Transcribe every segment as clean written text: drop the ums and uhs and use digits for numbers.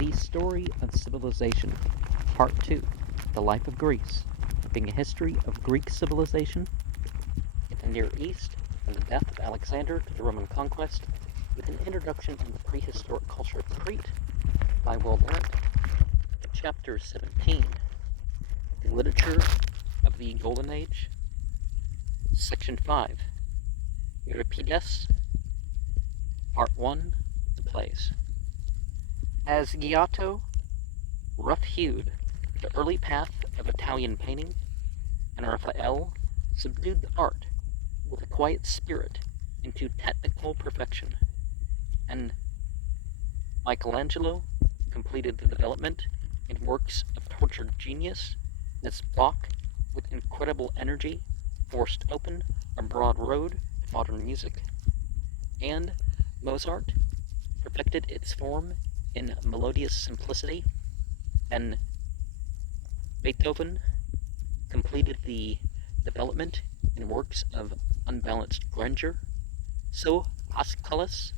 The Story of Civilization, Part 2, The Life of Greece, being a history of Greek civilization in the Near East, from the death of Alexander to the Roman conquest, with an introduction of the prehistoric culture of Crete by Durant. Chapter 17, The Literature of the Golden Age, Section 5, Euripides, Part 1, The Plays. As Giotto rough-hewed the early path of Italian painting, and Raphael subdued the art with a quiet spirit into technical perfection, and Michelangelo completed the development in works of tortured genius, as Bach, with incredible energy, forced open a broad road to modern music, and Mozart perfected its form in melodious simplicity, and Beethoven completed the development in works of unbalanced grandeur, so Aeschylus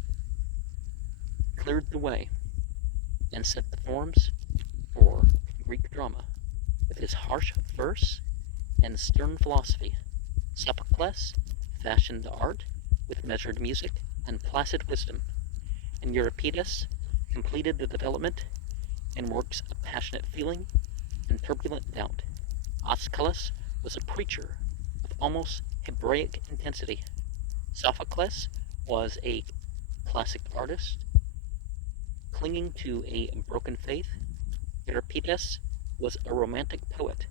cleared the way and set the forms for Greek drama with his harsh verse and stern philosophy. Sophocles fashioned the art with measured music and placid wisdom, and Euripides completed the development in works of passionate feeling and turbulent doubt. Aeschylus was a preacher of almost Hebraic intensity. Sophocles was a classic artist clinging to a broken faith. Euripides was a romantic poet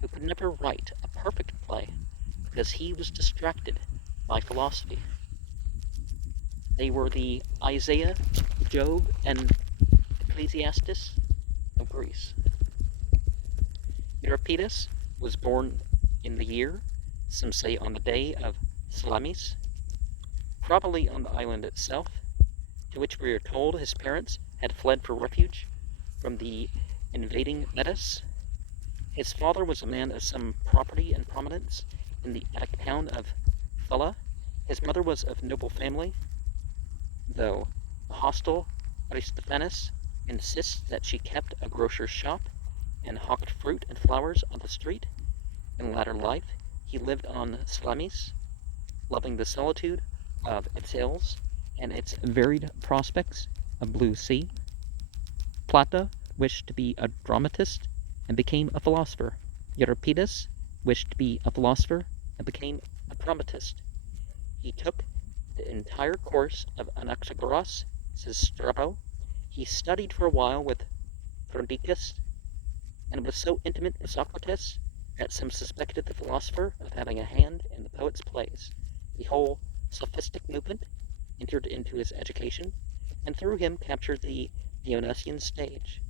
who could never write a perfect play because he was distracted by philosophy. They were the Isaiah, Job, and Ecclesiastes of Greece. Euripides was born in the year, some say on the day of Salamis, probably on the island itself, to which we are told his parents had fled for refuge from the invading Medes. His father was a man of some property and prominence in the Attic town of Thulla. His mother was of noble family, though the hostile Aristophanes insists that she kept a grocer's shop and hawked fruit and flowers on the street. In latter life, he lived on Salamis, loving the solitude of its hills and its varied prospects of blue sea. Plato wished to be a dramatist and became a philosopher. Euripides wished to be a philosopher and became a dramatist. He took the entire course of Anaxagoras, says Strabo. He studied for a while with Prodicus, and was so intimate with Socrates that some suspected the philosopher of having a hand in the poet's plays. The whole sophistic movement entered into his education, and through him captured the Dionysian stage.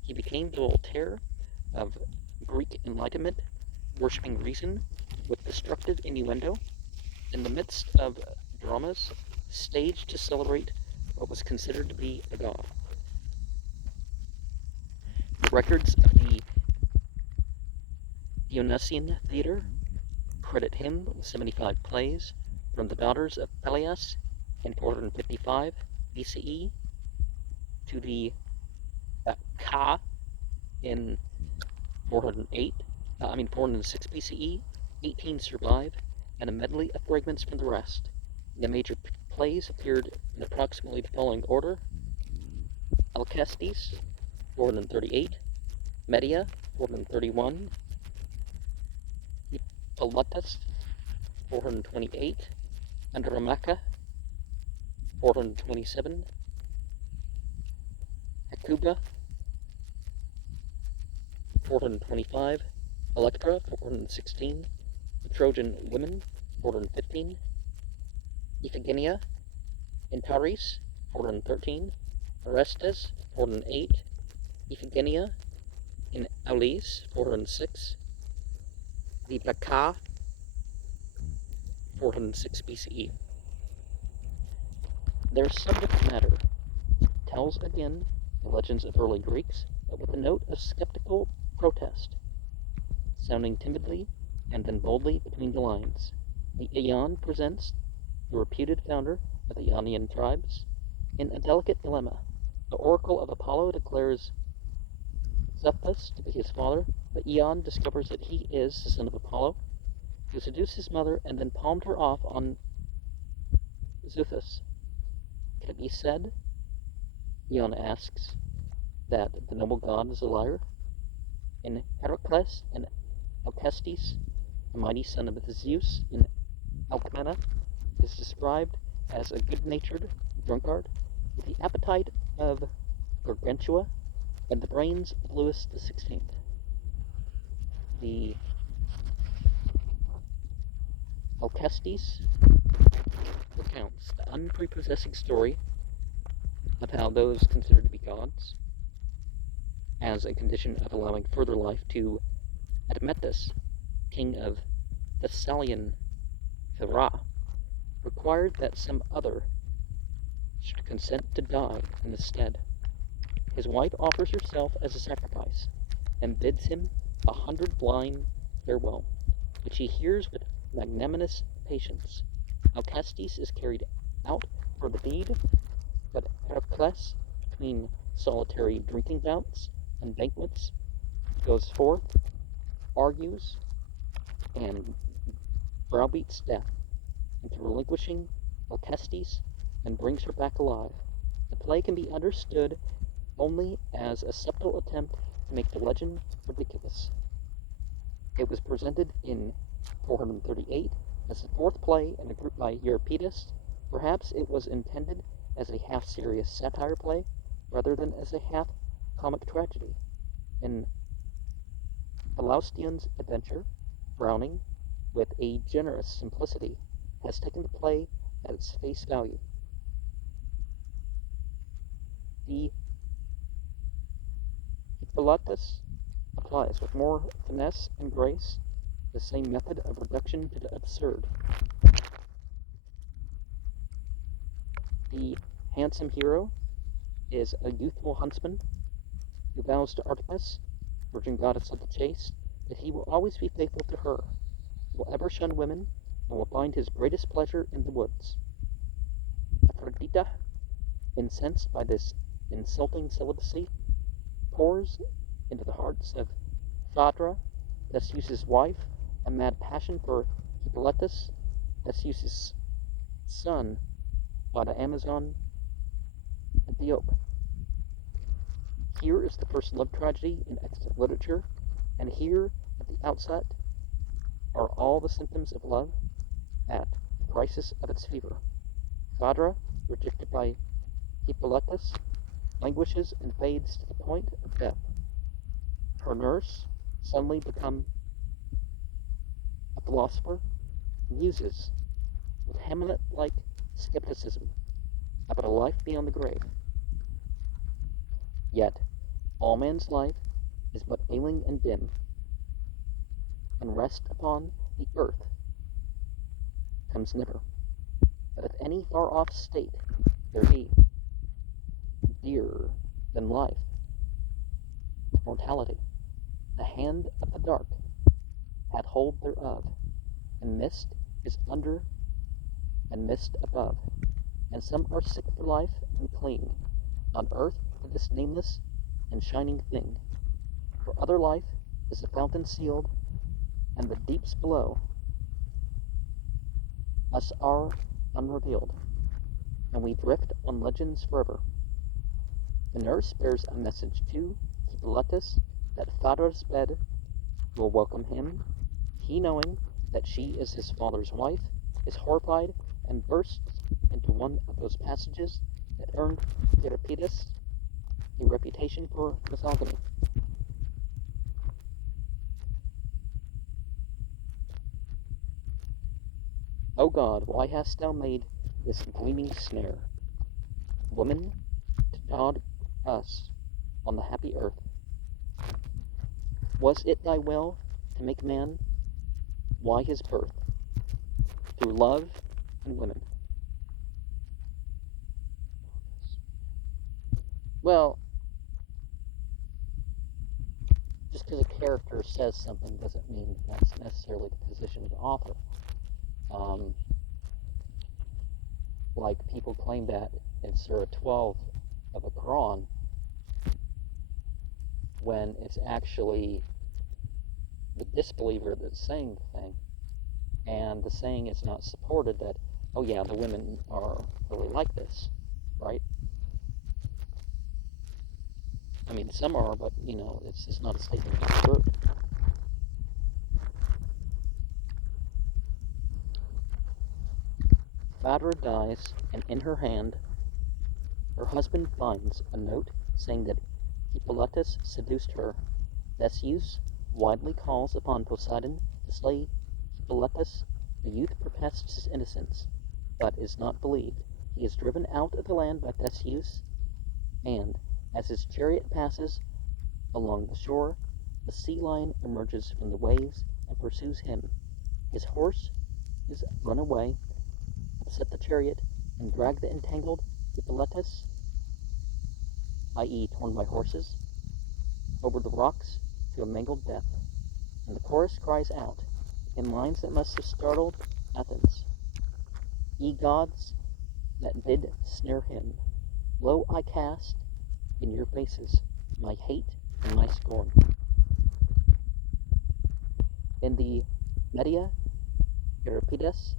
He became the Voltaire of Greek Enlightenment, worshipping reason with destructive innuendo in the midst of dramas staged to celebrate what was considered to be a god. The records of the Dionysian theater credit him with 75 plays, from the Daughters of Peleus in 455 BCE to the Ka in 406 BCE. 18 survive, and a medley of fragments from the rest. The major plays appeared in approximately the following order: Alcestis, 438, Medea, 431, Hippolytus, 428, Andromache, 427, Hecuba, 425, Electra, 416, The Trojan Women, 415, Iphigenia, Antares, 413, Orestes, 408, Iphigenia in Aulis, 406, the Bacchae, 406 BCE. Their subject matter tells again the legends of early Greeks, but with a note of skeptical protest, sounding timidly and then boldly between the lines. The Aeon presents the reputed founder of the Ionian tribes in a delicate dilemma The oracle of Apollo declares Zethus to be his father, but Aeon discovers that he is the son of Apollo, who seduced his mother and then palmed her off on Zethus. Can it be said, Aeon asks, that the noble god is a liar? In Heracles and Alcestis, the mighty son of Zeus in Alcmena, is described as a good-natured drunkard with the appetite of Gargantua and the brains of Louis XVI. The Alcestis recounts the unprepossessing story of how those considered to be gods, as a condition of allowing further life to Admetus, king of Thessalian Thera, required that some other should consent to die in his stead. His wife offers herself as a sacrifice, and bids him 100 blind farewell, which he hears with magnanimous patience. Alcestis is carried out for the deed, but Heracles, between solitary drinking bouts and banquets, goes forth, argues, and browbeats death into relinquishing Alcestis and brings her back alive. The play can be understood only as a subtle attempt to make the legend ridiculous. It was presented in 438 as the fourth play in a group by Euripides. Perhaps it was intended as a half-serious satire play rather than as a half-comic tragedy. In Falaustian's Adventure, Browning, with a generous simplicity, has taken the play at its face value. The Hippolytus applies with more finesse and grace the same method of reduction to the absurd. The handsome hero is a youthful huntsman who vows to Artemis, virgin goddess of the chase, that he will always be faithful to her, will ever shun women, and will find his greatest pleasure in the woods. Aphrodite, incensed by this insulting celibacy, pours into the hearts of Phaedra, Theseus' wife, a mad passion for Hippolytus, Theseus' son, by the Amazon Antiope. Here is the first love tragedy in extant literature, and here, at the outset, are all the symptoms of love at the crisis of its fever. Phaedra, rejected by Hippolytus, languishes and fades to the point of death. Her nurse, suddenly become a philosopher, muses with Hamlet-like skepticism about a life beyond the grave. Yet, all man's life is but ailing and dim, and rest upon the earth comes never. But if any far-off state there be, dearer than life, mortality, the hand of the dark hath hold thereof, and mist is under, and mist above, and some are sick for life and cling on earth to this nameless and shining thing. For other life is the fountain sealed, and the deeps below us are unrevealed, and we drift on legends forever. The nurse bears a message to Hippolytus that Phaedra's bed will welcome him. He, knowing that she is his father's wife, is horrified and bursts into one of those passages that earned Euripides a reputation for misogyny. O God, why hast thou made this gleaming snare, woman, to dod us on the happy earth? Was it thy will to make man? Why his birth? Through love and women. Well, just because a character says something doesn't mean that's necessarily the position of the author. Like people claim that in Surah 12, of a Quran when it's actually the disbeliever that's saying the thing, and the saying is not supported that, oh yeah, the women are really like this, right? I mean, some are, but, it's just not a statement of truth. Phaedra dies, and in her hand, her husband finds a note saying that Hippolytus seduced her. Theseus widely calls upon Poseidon to slay Hippolytus. The youth protests his innocence, but is not believed. He is driven out of the land by Theseus, and, as his chariot passes along the shore, the sea lion emerges from the waves and pursues him. His horse is run away, upset the chariot, and drag the entangled Hippolytus, i.e. torn by horses, over the rocks to a mangled death. And the chorus cries out, in lines that must have startled Athens, Ye gods that did snare him, lo I cast in your faces my hate and my scorn. In the Medea, Euripides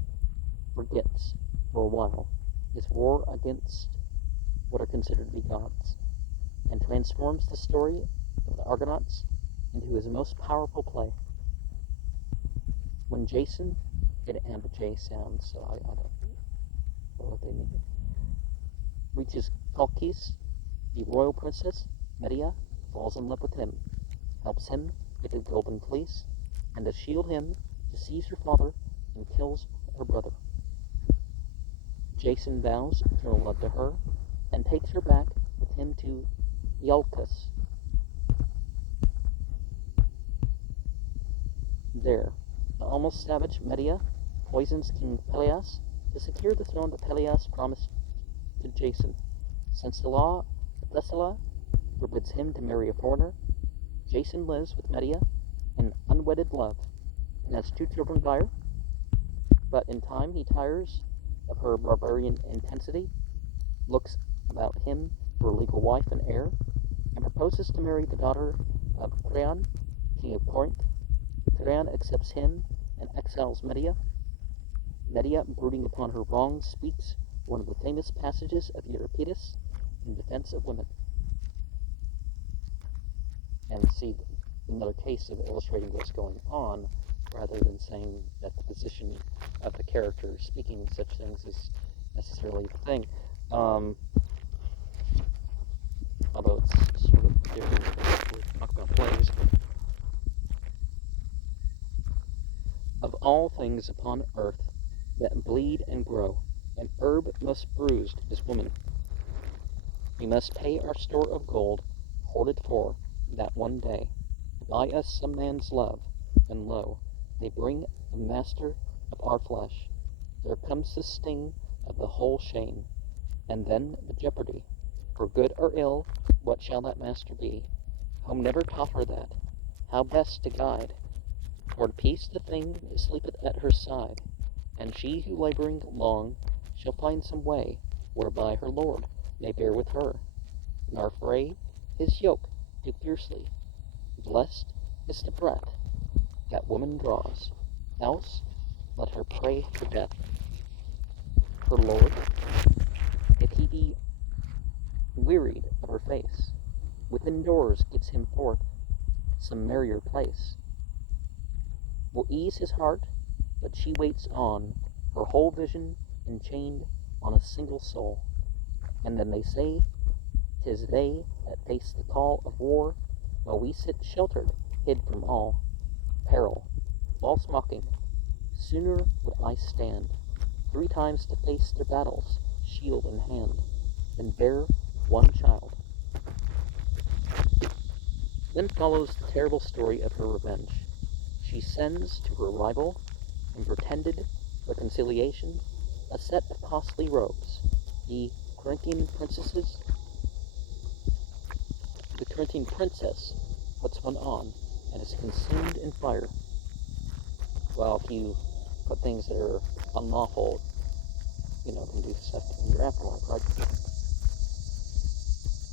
forgets, for a while, his war against what are considered to be gods, and transforms the story of the Argonauts into his most powerful play. When Jason, it and the J sound, so I don't know what they mean, reaches Colchis, the royal princess, Medea, falls in love with him, helps him get the golden fleece, and to shield him, deceives her father and kills her brother. Jason vows eternal love to her, and takes her back with him to Iolcus. There, the almost savage Medea poisons King Peleus to secure the throne that Peleus promised to Jason. Since the law of Thessaly forbids him to marry a foreigner, Jason lives with Medea in unwedded love and has 2 children by her, but in time he tires of her barbarian intensity, looks about him for a legal wife and heir, and proposes to marry the daughter of Creon, king of Corinth. Durant accepts him and exiles Medea. Medea, brooding upon her wrongs, speaks one of the famous passages of Euripides in defense of women. And see another case of illustrating what's going on, rather than saying that the position of the character speaking such things is necessarily the thing. Although it's sort of different when we talk about plays. Of all things upon earth that bleed and grow, an herb most bruised is woman. We must pay our store of gold, hoarded for that one day, to buy us some man's love, and lo, they bring the master of our flesh. There comes the sting of the whole shame, and then the jeopardy. For good or ill, what shall that master be? Home never taught her that. How best to guide? Toward peace the thing that sleepeth at her side, and she who laboring long shall find some way, whereby her lord may bear with her, nor fray his yoke too fiercely. Blessed is the breath that woman draws, else let her pray for death. Her lord, if he be wearied of her face, within doors gives him forth some merrier place, will ease his heart, but she waits on, her whole vision enchained on a single soul. And then they say, 'tis they that face the call of war, while we sit sheltered, hid from all peril, false mocking. Sooner would I stand 3 times to face their battles, shield in hand, than bear one child. Then follows the terrible story of her revenge. She sends to her rival, in pretended reconciliation, a set of costly robes. The Corinthian princess puts one on, and is consumed in fire. Well, if you put things that are unlawful, can do stuff in your afterlife, right?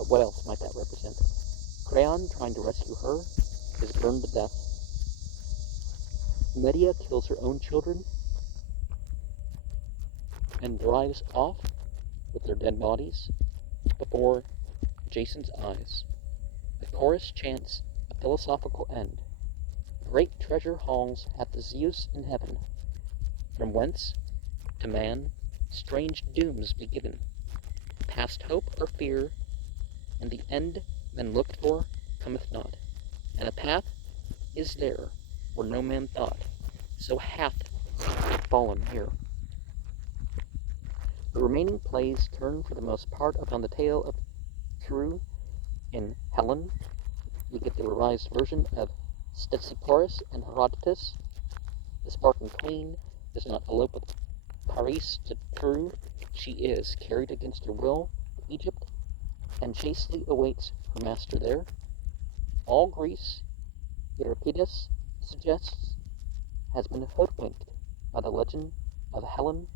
But what else might that represent? Creon, trying to rescue her, is burned to death. Medea kills her own children and drives off with their dead bodies before Jason's eyes. The chorus chants a philosophical end. Great treasure halls hath Zeus in heaven, from whence to man strange dooms be given, past hope or fear, and the end men looked for cometh not, and a path is there where no man thought, so hath it fallen here. The remaining plays turn for the most part upon the tale of True in Helen. We get the revised version of Stesichorus and Herodotus. The Spartan queen does not elope with Paris to True. She is carried against her will to Egypt and chastely awaits her master there. All Greece, Euripides suggests, has been hoodwinked by the legend of Helen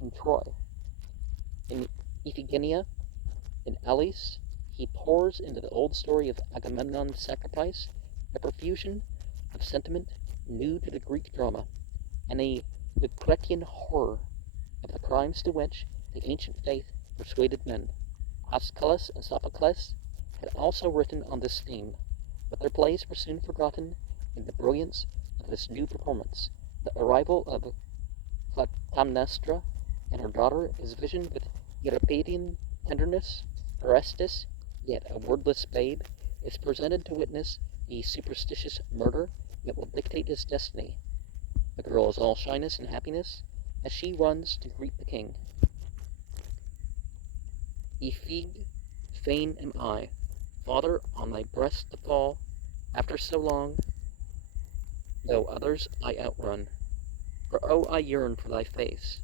in Troy. In Iphigenia, in Alice, he pours into the old story of Agamemnon's sacrifice a profusion of sentiment new to the Greek drama, and a Lucretian horror of the crimes to which the ancient faith persuaded men. Aeschylus and Sophocles had also written on this theme, but their plays were soon forgotten in the brilliance of this new performance. The arrival of Clytemnestra and her daughter is visioned with Euripidean tenderness. Orestes, yet a wordless babe, is presented to witness the superstitious murder that will dictate his destiny. The girl is all shyness and happiness as she runs to greet the king. Iphig, fain am I, father, on thy breast to fall, after so long, though others I outrun. For oh, I yearn for thy face,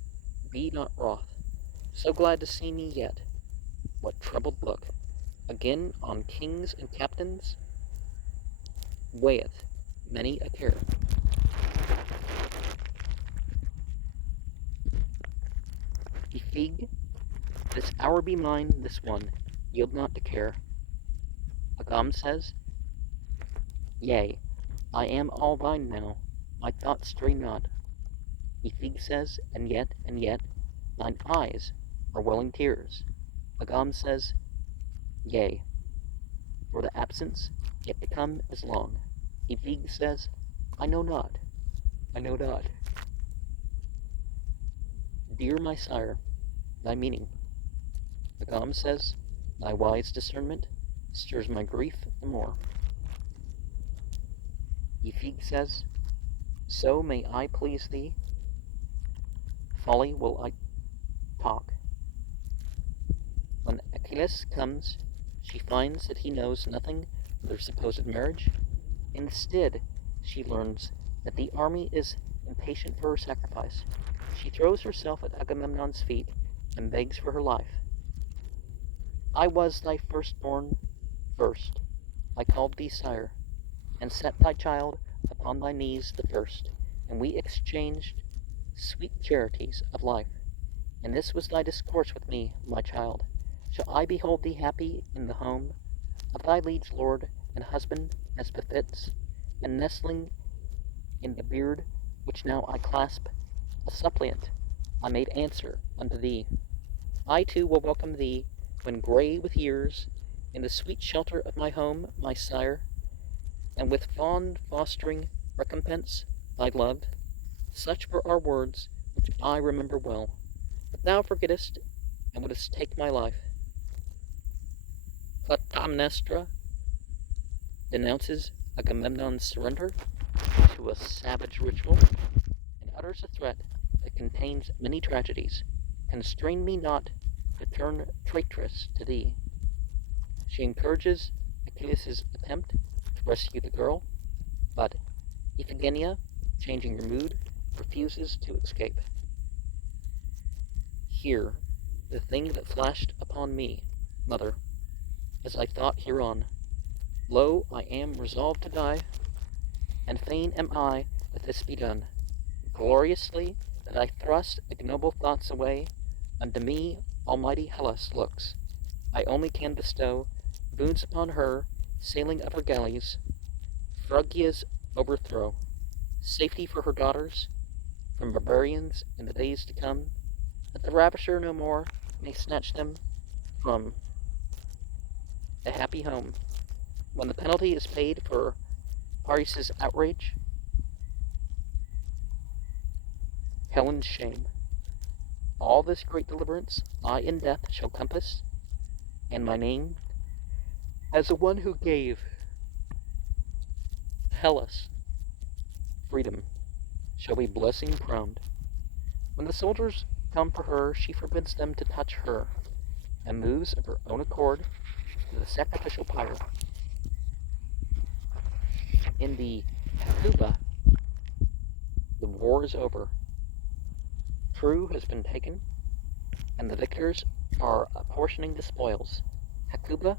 be not wroth, so glad to see me yet. What troubled look, again on kings and captains, weigheth many a care. Iphig, this hour be mine, this one, yield not to care. Agam says, yea, I am all thine now, my thoughts stray not. Iphig says, and yet, thine eyes are welling tears. Agam says, yea, for the absence yet to come is long. Iphig says, I know not. Dear my sire, thy meaning. Agam says, thy wise discernment stirs my grief the more. Iphig says, so may I please thee, folly will I talk. When Achilles comes, she finds that he knows nothing of their supposed marriage. Instead, she learns that the army is impatient for her sacrifice. She throws herself at Agamemnon's feet and begs for her life. I was thy firstborn first. I called thee sire, and set thy child upon thy knees the first, and we exchanged sweet charities of life. And this was thy discourse with me, my child. Shall I behold thee happy in the home of thy liege lord and husband as befits, and nestling in the beard which now I clasp, a suppliant I made answer unto thee. I too will welcome thee, when grey with years, in the sweet shelter of my home, my sire, and with fond fostering recompense thy love. Such were our words, which I remember well. But thou forgettest, and wouldst take my life. Clytemnestra denounces Agamemnon's surrender to a savage ritual, and utters a threat that contains many tragedies. Constrain me not to turn traitress to thee. She encourages Achilles' attempt to rescue the girl, but Iphigenia, changing her mood, refuses to escape. Hear the thing that flashed upon me, mother, as I thought hereon. Lo, I am resolved to die, and fain am I that this be done. Gloriously that I thrust ignoble thoughts away, unto me almighty Hellas looks, I only can bestow boons upon her, sailing of her galleys, Phrygia's overthrow, safety for her daughters, from barbarians in the days to come, that the ravisher no more may snatch them from a happy home. When the penalty is paid for Paris's outrage, Helen's shame, all this great deliverance I in death shall compass, and my name, as the one who gave Hellas freedom, shall be blessing crowned. When the soldiers come for her, she forbids them to touch her, and moves of her own accord to the sacrificial pyre. In the Hecuba, the war is over. True has been taken, and the victors are apportioning the spoils. Hecuba,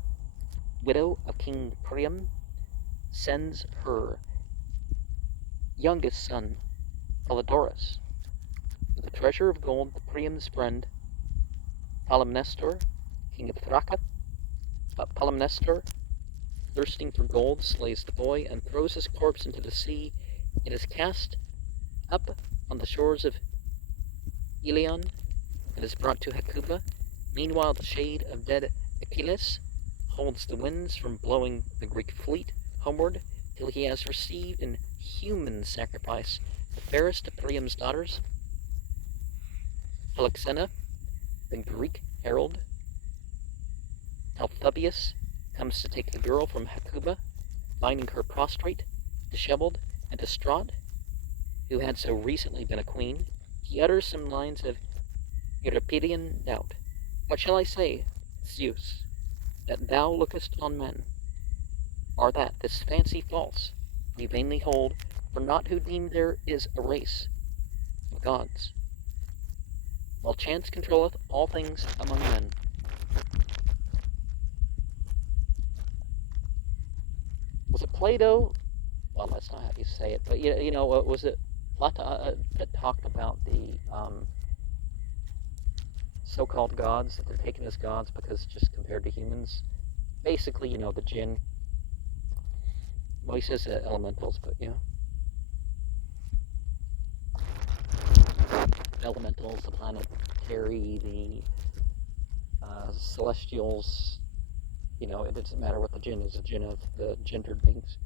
widow of King Priam, sends her youngest son, Polydorus, with a treasure of gold to Priam's friend, Polymnestor, king of Thraca. But Polymnestor, thirsting for gold, slays the boy and throws his corpse into the sea. It is cast up on the shores of Ilion and is brought to Hecuba. Meanwhile, the shade of dead Achilles holds the winds from blowing the Greek fleet homeward till he has received in human sacrifice the fairest of Priam's daughters, Polyxena, the Greek herald. Talthubius comes to take the girl from Hecuba, finding her prostrate, disheveled, and distraught, who had so recently been a queen. He utters some lines of Euripidean doubt. What shall I say, Zeus, that thou lookest on men? Or that this fancy false we vainly hold, for not who deem there is a race of gods, while chance controlleth all things among men. Was it Plato? Well, that's not how you say it, but was it Plato that talked about the so-called gods, that they're taken as gods because just compared to humans? Basically, the jinn. Well, he says elementals, but elementals, the planetary, the celestials. It doesn't matter what the jinn is, a jinn of the gendered beings.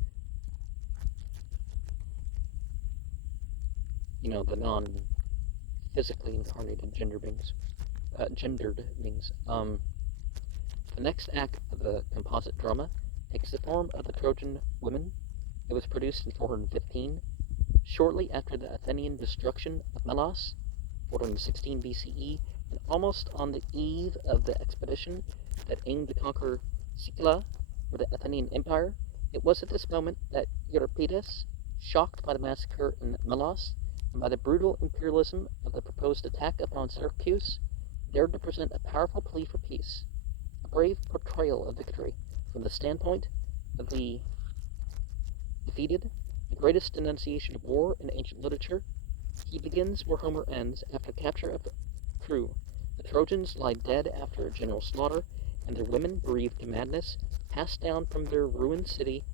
The non-physically incarnated gendered beings. The next act of the composite drama takes the form of the Trojan women. It was produced in 415, shortly after the Athenian destruction of Melos, 416 BCE, and almost on the eve of the expedition that aimed to conquer Sicily, or the Athenian Empire. It was at this moment that Euripides, shocked by the massacre in Melos and by the brutal imperialism of the proposed attack upon Syracuse, dared to present a powerful plea for peace, a brave portrayal of victory from the standpoint of the defeated, the greatest denunciation of war in ancient literature. He begins where Homer ends, after the capture of Crew. The Trojans lie dead after a general slaughter, and their women, bereaved to madness, pass down from their ruined city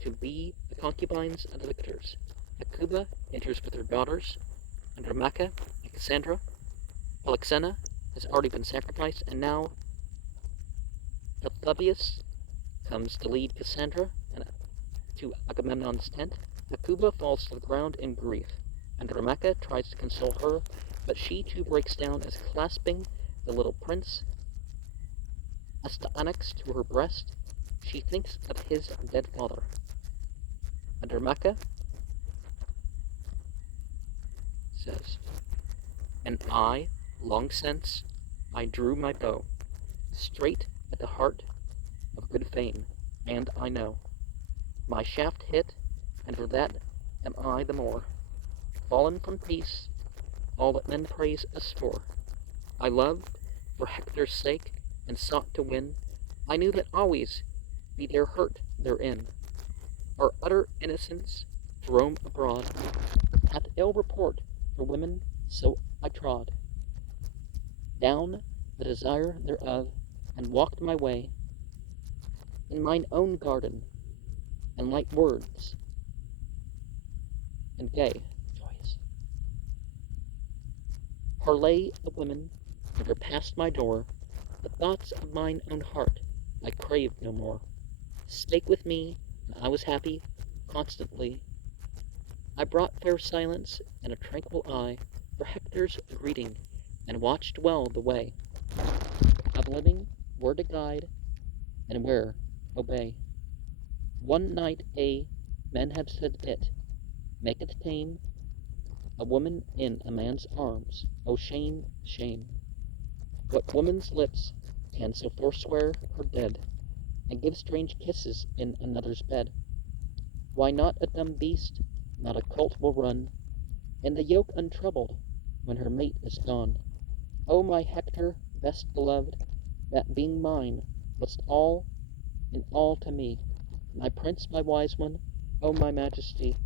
to be the concubines of the victors. Hecuba enters with her daughters, Andromache and Cassandra. Polyxena has already been sacrificed, and now Talthubius comes to lead Cassandra to Agamemnon's tent. Hecuba falls to the ground in grief. Andromache tries to console her, but she too breaks down as, clasping the little prince Astyanax to her breast, she thinks of his dead father. Andromache says, "And I, long since, I drew my bow, straight at the heart of good fame, and I know my shaft hit, and for that am I the more fallen from peace, all that men praise us for. I loved for Hector's sake, and sought to win. I knew that always be there hurt therein, or utter innocence to roam abroad, hath ill report for women, so I trod down the desire thereof, and walked my way in mine own garden, and light words, and gay joys. Parley the women never passed my door, the thoughts of mine own heart I craved no more. Spake with me, and I was happy constantly. I brought fair silence and a tranquil eye for Hector's greeting, and watched well the way of living, where to guide, and where obey. One night men had said it maketh tame a woman in a man's arms. Oh shame, shame! What woman's lips can so forswear her dead, and give strange kisses in another's bed? Why not a dumb beast, not a colt will run, and the yoke untroubled, when her mate is gone? O my Hector, best beloved, that being mine, wast all in all to me, my prince, my wise one, O my majesty!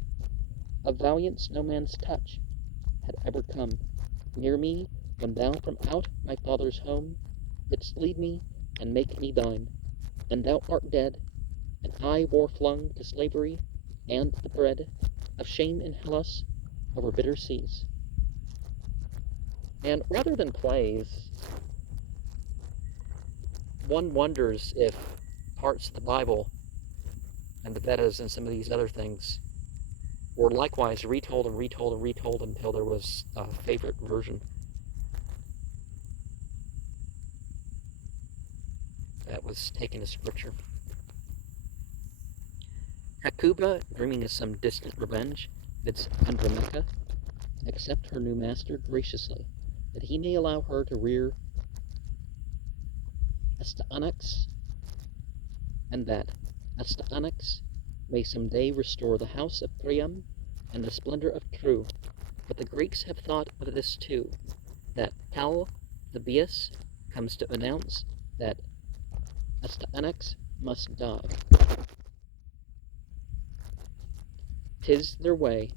Of valiance no man's touch had ever come near me, when thou from out my father's home didst lead me and make me thine. And thou art dead, and I war flung to slavery, and the bread of shame in Hellas over bitter seas. And rather than plays, one wonders if parts of the Bible and the Vedas and some of these other things were likewise retold and retold and retold until there was a favorite version that was taken as scripture. Hecuba, dreaming of some distant revenge, bids Andromache accept her new master graciously, that he may allow her to rear Astyanax, and that Astyanax may some day restore the house of Priam and the splendor of Tru. But the Greeks have thought of this too, that Cal the Bias comes to announce that Astyanax must die. 'Tis their way,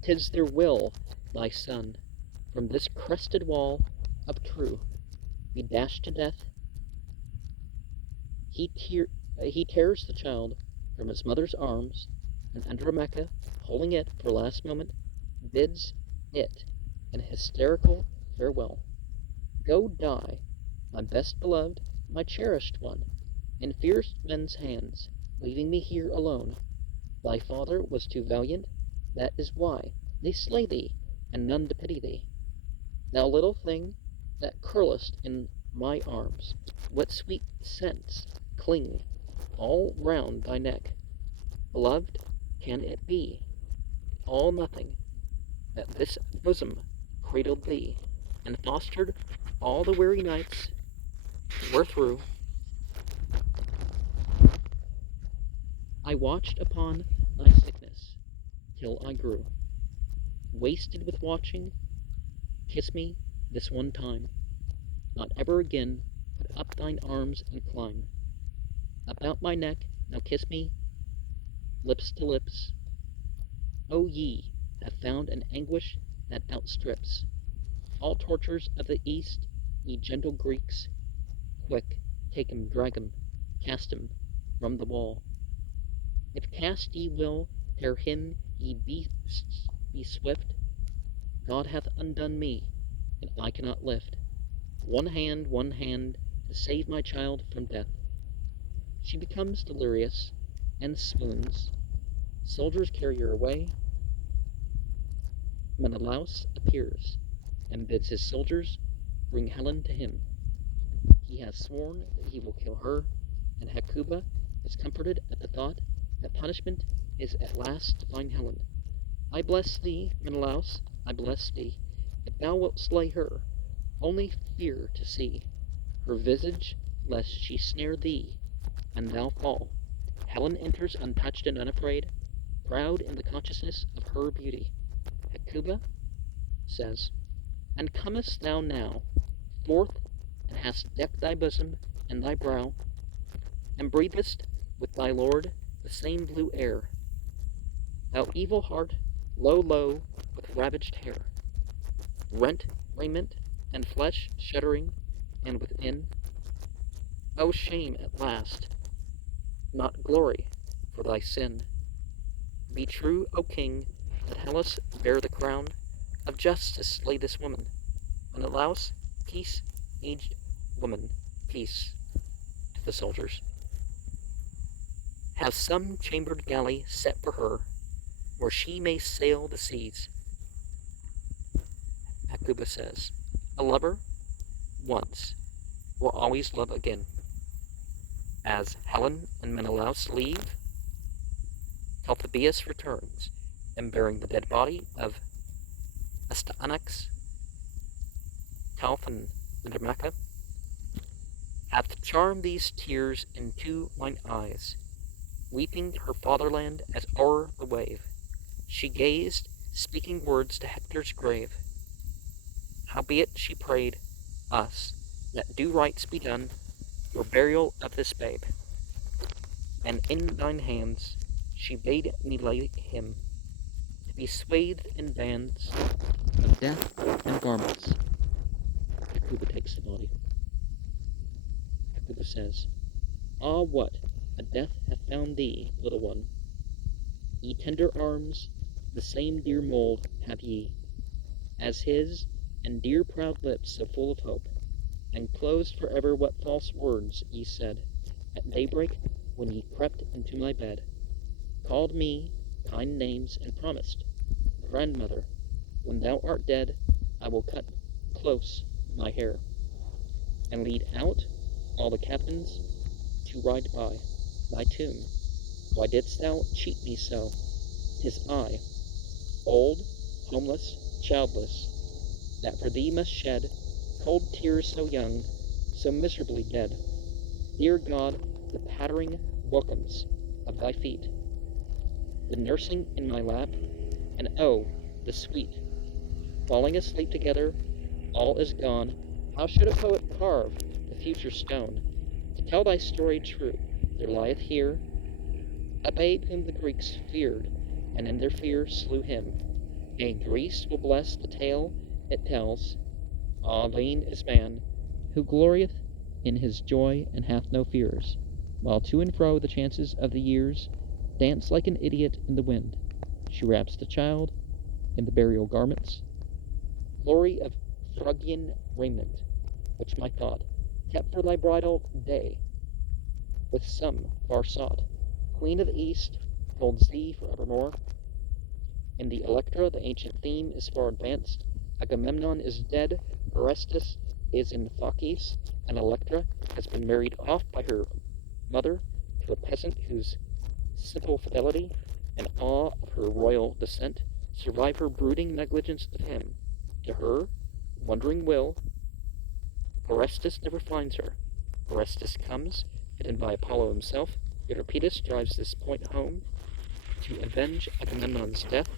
'tis their will, thy son, from this crested wall of Tru, be dashed to death. He tears the child from his mother's arms, and Andromache, holding it for last moment, bids it an hysterical farewell. Go die, my best beloved, my cherished one, in fierce men's hands, leaving me here alone. Thy father was too valiant, that is why they slay thee, and none to pity thee. Thou little thing that curlest in my arms, what sweet scents cling all round thy neck? Beloved, can it be all nothing that this bosom cradled thee, and fostered all the weary nights wherethrough I watched upon thy sickness till I grew wasted with watching? Kiss me this one time, not ever again put up thine arms and climb about my neck. Now kiss me, lips to lips. O ye have found an anguish that outstrips all tortures of the East, ye gentle Greeks. Quick, take him, drag him, cast him from the wall. If cast ye will, tear him, ye beasts, be swift. God hath undone me, and I cannot lift one hand, to save my child from death. She becomes delirious, and swoons. Soldiers carry her away. Menelaus appears, and bids his soldiers bring Helen to him. He has sworn that he will kill her, and Hecuba is comforted at the thought that punishment is at last to find Helen. I bless thee, Menelaus, I bless thee, if thou wilt slay her. Only fear to see her visage, lest she snare thee, and thou fall. Helen enters untouched and unafraid, proud in the consciousness of her beauty. Hecuba says, And comest thou now forth, and hast decked thy bosom and thy brow, and breathest with thy lord the same blue air? Thou evil heart, low, low, with ravaged hair, rent raiment, and flesh shuddering, and within O shame at last, not glory, for thy sin. Be true, O king, let Hellas bear the crown of justice. Slay this woman, and allows peace, aged woman, peace to the soldiers. Have some chambered galley set for her, where she may sail the seas. Hecuba says, a lover once will always love again. As Helen and Menelaus leave, Talthybius returns, and bearing the dead body of Astyanax, Talth and Andromache, hath charmed these tears into mine eyes, weeping her fatherland as o'er the wave. She gazed, speaking words to Hector's grave. Howbeit she prayed us that due rites be done for burial of this babe. And in thine hands she bade me lay him, to be swathed in bands of death and garments. Hecuba takes the body. Hecuba says, ah, what a death hath found thee, little one. Ye tender arms, the same dear mould have ye as his, and dear proud lips so full of hope, and closed for ever what false words ye said at daybreak when ye crept into my bed, called me kind names, and promised, grandmother, when thou art dead, I will cut close my hair, and lead out all the captains to ride by thy tomb. Why didst thou cheat me so? 'Tis I, old, homeless, childless, that for thee must shed cold tears, so young, so miserably dead. Dear God, the pattering welcomes of thy feet, the nursing in my lap, and oh, the sweet falling asleep together, all is gone. How should a poet carve the future stone? To tell thy story true, there lieth here a babe whom the Greeks feared, and in their fear slew him. Nay, Greece will bless the tale it tells. Ah, vain is man, who glorieth in his joy and hath no fears, while to and fro the chances of the years dance like an idiot in the wind. She wraps the child in the burial garments, glory of Phrygian raiment, which my thought kept for thy bridal day, with some far sought Queen of the East holds thee for evermore. In the Electra the ancient theme is far advanced. Agamemnon is dead, Orestes is in Phasis, and Electra has been married off by her mother to a peasant whose simple fidelity and awe of her royal descent survive her brooding negligence of him. To her wondering will, Orestes never finds her. Orestes comes, hidden by Apollo himself. Euripides drives this point home. To avenge Agamemnon's death,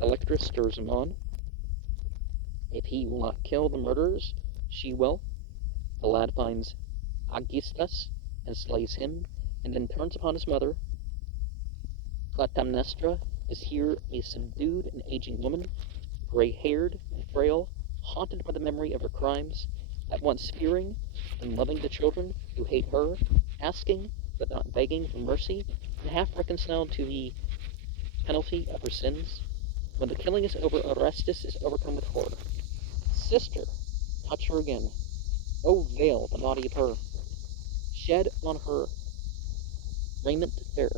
Electra stirs him on. If he will not kill the murderers, she will. The lad finds Aegisthus and slays him, and then turns upon his mother. Clytemnestra is here a subdued and aging woman, gray-haired and frail, haunted by the memory of her crimes, at once fearing and loving the children who hate her, asking but not begging for mercy, and half reconciled to the penalty of her sins. When the killing is over, Orestes is overcome with horror. Sister, touch her again. O veil the body of her. Shed on her raiment fair,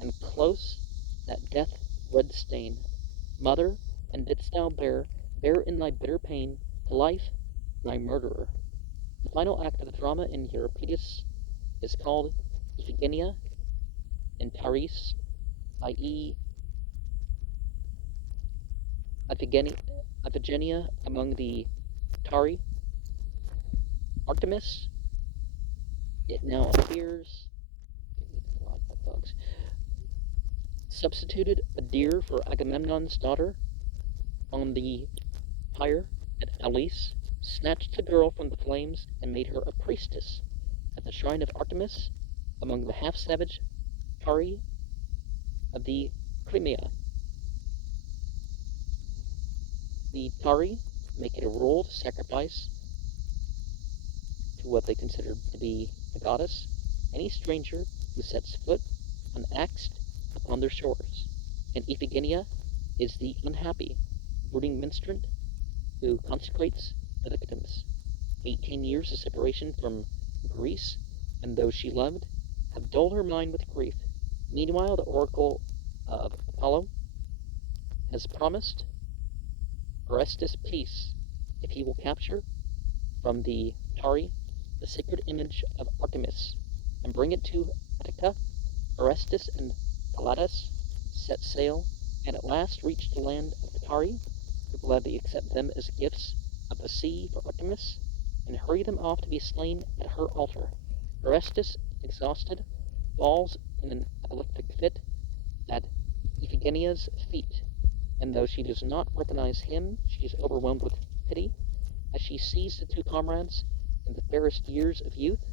and close that death-red stain. Mother, and didst thou bear in thy bitter pain to life thy murderer. The final act of the drama in Euripides is called Iphigenia in Tauris, i.e. Iphigenia among the Tauri. Artemis, it now appears, substituted a deer for Agamemnon's daughter on the pyre at Aulis, snatched the girl from the flames and made her a priestess at the shrine of Artemis among the half-savage Tauri of the Crimea. The Tauri make it a rule to sacrifice to what they considered to be the goddess any stranger who sets foot unaxed upon their shores. And Iphigenia is the unhappy, brooding minstrel who consecrates the victims. 18 years of separation from Greece and those she loved have dulled her mind with grief. Meanwhile, the oracle of Apollo has promised Orestes peace if he will capture from the Tari the sacred image of Artemis and bring it to Attica. Orestes and Pallades set sail and at last reach the land of the Tari, who gladly accept them as gifts of the sea for Artemis and hurry them off to be slain at her altar. Orestes, exhausted, falls in an epileptic fit at Iphigenia's feet, and though she does not recognize him, she is overwhelmed with pity as she sees the two comrades in the fairest years of youth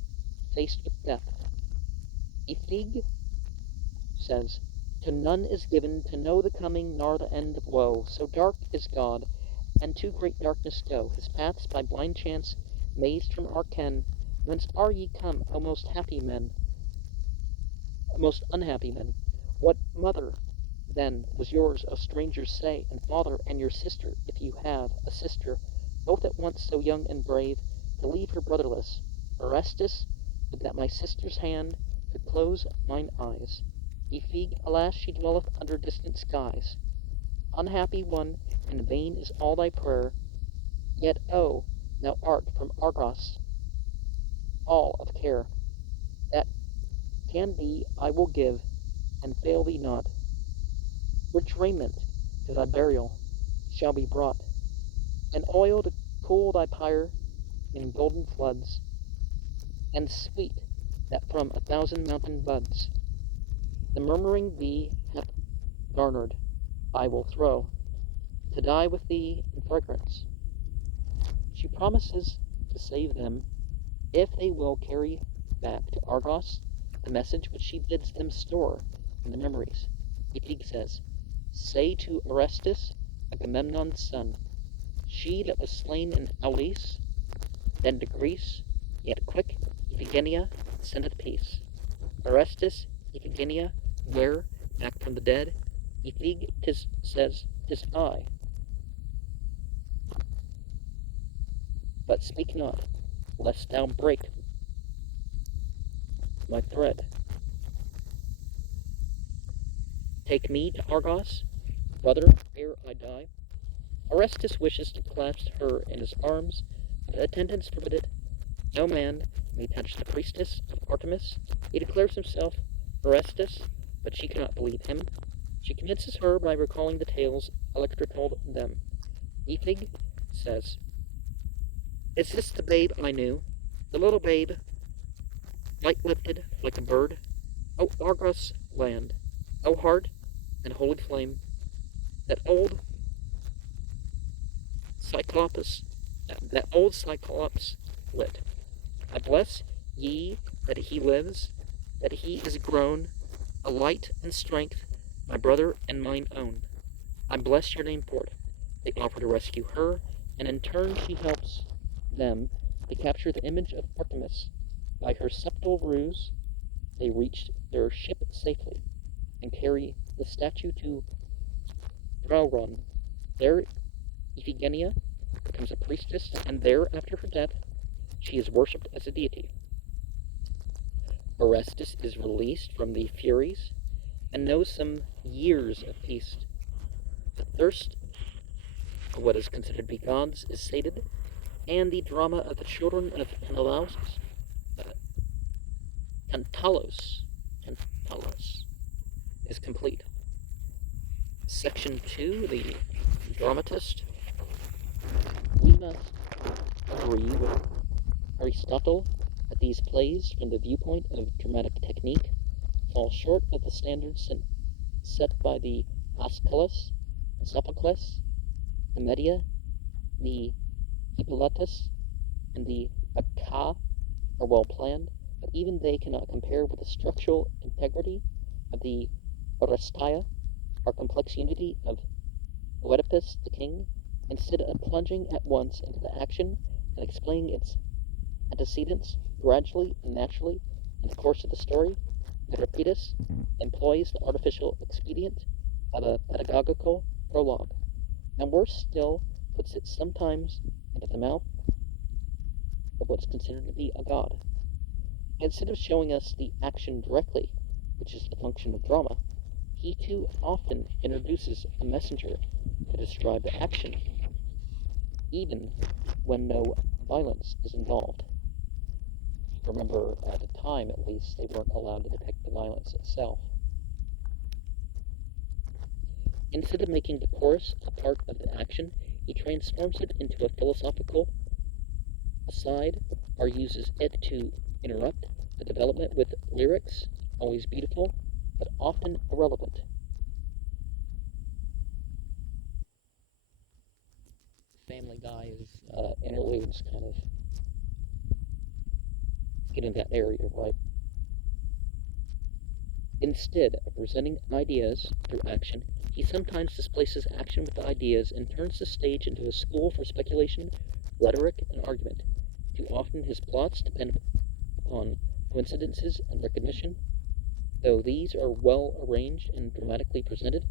faced with death. Iphig says, "To none is given to know the coming nor the end of woe. So dark is God, and to great darkness go his paths by blind chance, mazed from our ken. Whence are ye come, O most happy men, most unhappy men? What mother, then, was yours, O strangers say, and father, and your sister, if you have a sister, both at once so young and brave, to leave her brotherless? Orestes, would that my sister's hand could close mine eyes. Iphig, alas, she dwelleth under distant skies. Unhappy one, in vain is all thy prayer. Yet, oh, thou art from Argos, all of care. That can be I will give, and fail thee not. Rich raiment to thy burial shall be brought, and oil to cool thy pyre in golden floods, and sweet that from 1,000 mountain buds the murmuring bee hath garnered, I will throw, to die with thee in fragrance. She promises to save them if they will carry back to Argos the message which she bids them store in the memories. Iphig says, "Say to Orestes, Agamemnon's son, she that was slain in Aulis, then to Greece, yet quick, Iphigenia sendeth peace. Orestes, Iphigenia, where, back from the dead, Iphig says, 'Tis I. But speak not, lest thou break my thread. Take me to Argos, brother, ere I die." Orestes wishes to clasp her in his arms, but attendants forbid it. No man may touch the priestess of Artemis. He declares himself Orestes, but she cannot believe him. She convinces her by recalling the tales Electra told them. Iphig says, "Is this the babe I knew? The little babe, light-lifted like a bird? O Argos land, O heart and holy flame, that old Cyclops, lit. I bless ye that he lives, that he is grown, a light and strength, my brother and mine own. I bless your name for it." They offer to rescue her, and in turn she helps them to capture the image of Artemis. By her subtle ruse, they reached their ship safely, and carry the statue to Durant. There Iphigenia becomes a priestess, and there, after her death, she is worshipped as a deity. Orestes is released from the Furies and knows some years of peace. The thirst of what is considered to be gods is sated, and the drama of the children of Tantalos is complete. Section 2, the dramatist. We must agree with Aristotle that these plays, from the viewpoint of dramatic technique, fall short of the standards set by the Aeschylus, Sophocles, the Medea, the Hippolytus, and the Bacchae are well planned, but even they cannot compare with the structural integrity of the Oresteia, or complex unity of Oedipus the king. Instead of plunging at once into the action and explaining its antecedents, gradually and naturally, in the course of the story, Euripides employs the artificial expedient of a pedagogical prologue, and worse still, puts it sometimes into the mouth of what's considered to be a god. Instead of showing us the action directly, which is the function of drama, he too often introduces a messenger to describe the action, even when no violence is involved. Remember, at the time at least, they weren't allowed to depict the violence itself. Instead of making the chorus a part of the action, he transforms it into a philosophical aside, or uses it to interrupt the development with lyrics, always beautiful, but often irrelevant. Family Guy's interludes kind of get in that area, right? Instead of presenting ideas through action, he sometimes displaces action with ideas and turns the stage into a school for speculation, rhetoric, and argument. Too often his plots depend upon coincidences and recognition. Though these are well arranged and dramatically presented,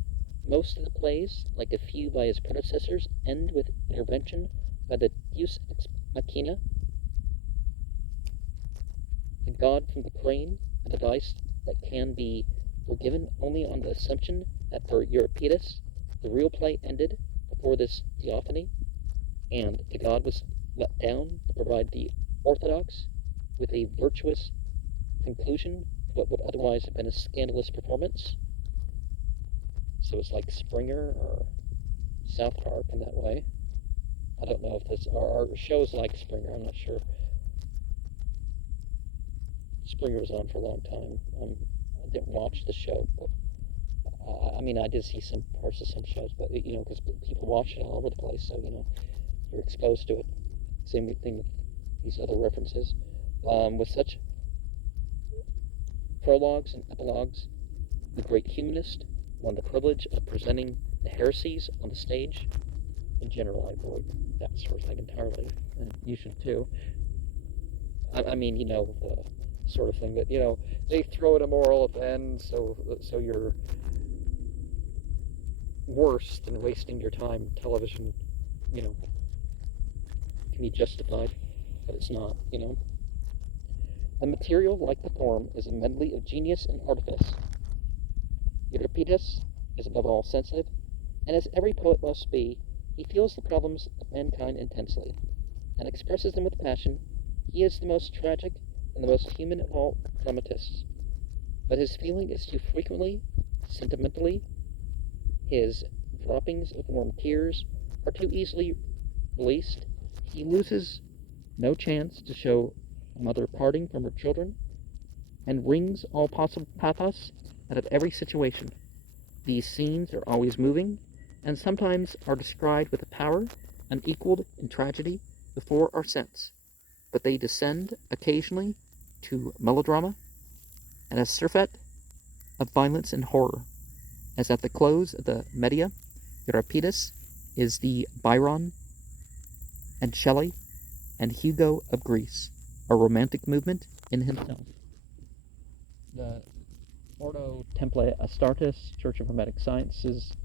most of the plays, like a few by his predecessors, end with intervention by the deus ex machina, a god from the crane, a device that can be forgiven only on the assumption that for Euripides, the real play ended before this theophany, and the god was let down to provide the orthodox with a virtuous conclusion to what would otherwise have been a scandalous performance. So it's like Springer or South Park in that way. I don't know if this our shows like Springer. I'm not sure. Springer was on for a long time. I didn't watch the show, but I mean, I did see some parts of some shows, but because people watch it all over the place, so you're exposed to it. Same thing with these other references. With such prologues and epilogues, the great humanist won the privilege of presenting the heresies on the stage. In general, I avoid that sort of thing entirely, and you should too. I mean, the sort of thing that, they throw in a moral at the end, so you're worse than wasting your time. Television, can be justified, but it's not, The material, like the form, is a medley of genius and artifice. Euripides is above all sensitive, and as every poet must be, he feels the problems of mankind intensely, and expresses them with passion. He is the most tragic and the most human of all dramatists, but his feeling is too frequently, sentimentally. His droppings of warm tears are too easily released. He loses no chance to show a mother parting from her children, and wrings all possible pathos out of every situation. These scenes are always moving, and sometimes are described with a power unequaled in tragedy before our sense, but they descend occasionally to melodrama and a surfeit of violence and horror, as at the close of the Medea, Euripides is the Byron and Shelley and Hugo of Greece, a romantic movement in himself. The Ordo Templi Astartes, Church of Hermetic Sciences,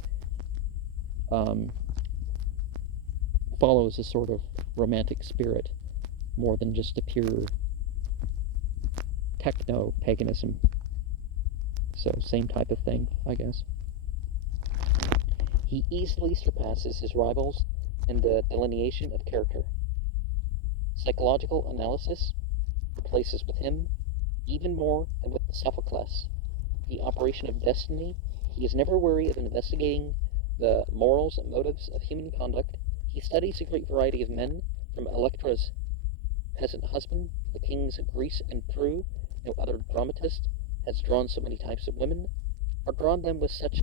follows a sort of romantic spirit more than just a pure techno-paganism. So, same type of thing, I guess. He easily surpasses his rivals in the delineation of character. Psychological analysis replaces with him even more than with Sophocles the operation of destiny. He is never weary of investigating the morals and motives of human conduct. He studies a great variety of men, from Electra's peasant husband to the kings of Greece and Peru. No other dramatist has drawn so many types of women, or drawn them with such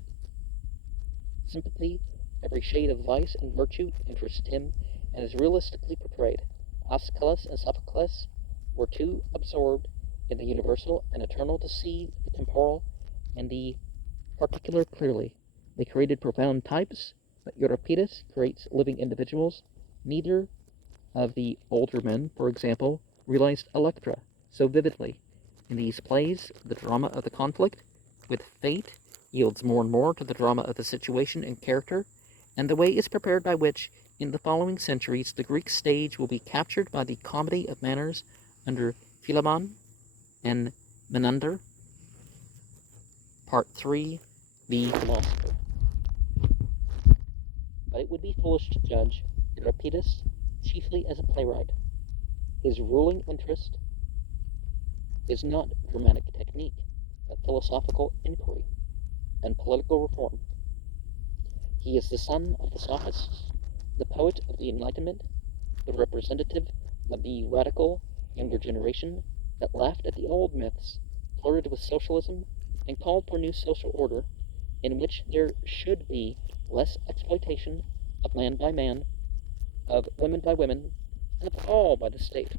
sympathy. Every shade of vice and virtue interests him, and is realistically portrayed. Aeschylus and Sophocles were too absorbed in the universal and eternal to see the temporal and the particular clearly. They created profound types, but Euripides creates living individuals. Neither of the older men, for example, realized Electra so vividly. In these plays, the drama of the conflict with fate yields more and more to the drama of the situation and character, and the way is prepared by which, in the following centuries, the Greek stage will be captured by the comedy of manners under Philemon and Menander. Part 3, The Philosopher. But it would be foolish to judge Euripides chiefly as a playwright. His ruling interest is not dramatic technique, but philosophical inquiry and political reform. He is the son of the Sophists, the poet of the Enlightenment, the representative of the radical younger generation that laughed at the old myths, flirted with socialism, and called for a new social order in which there should be less exploitation of man by man, of women by women, and of all by the state.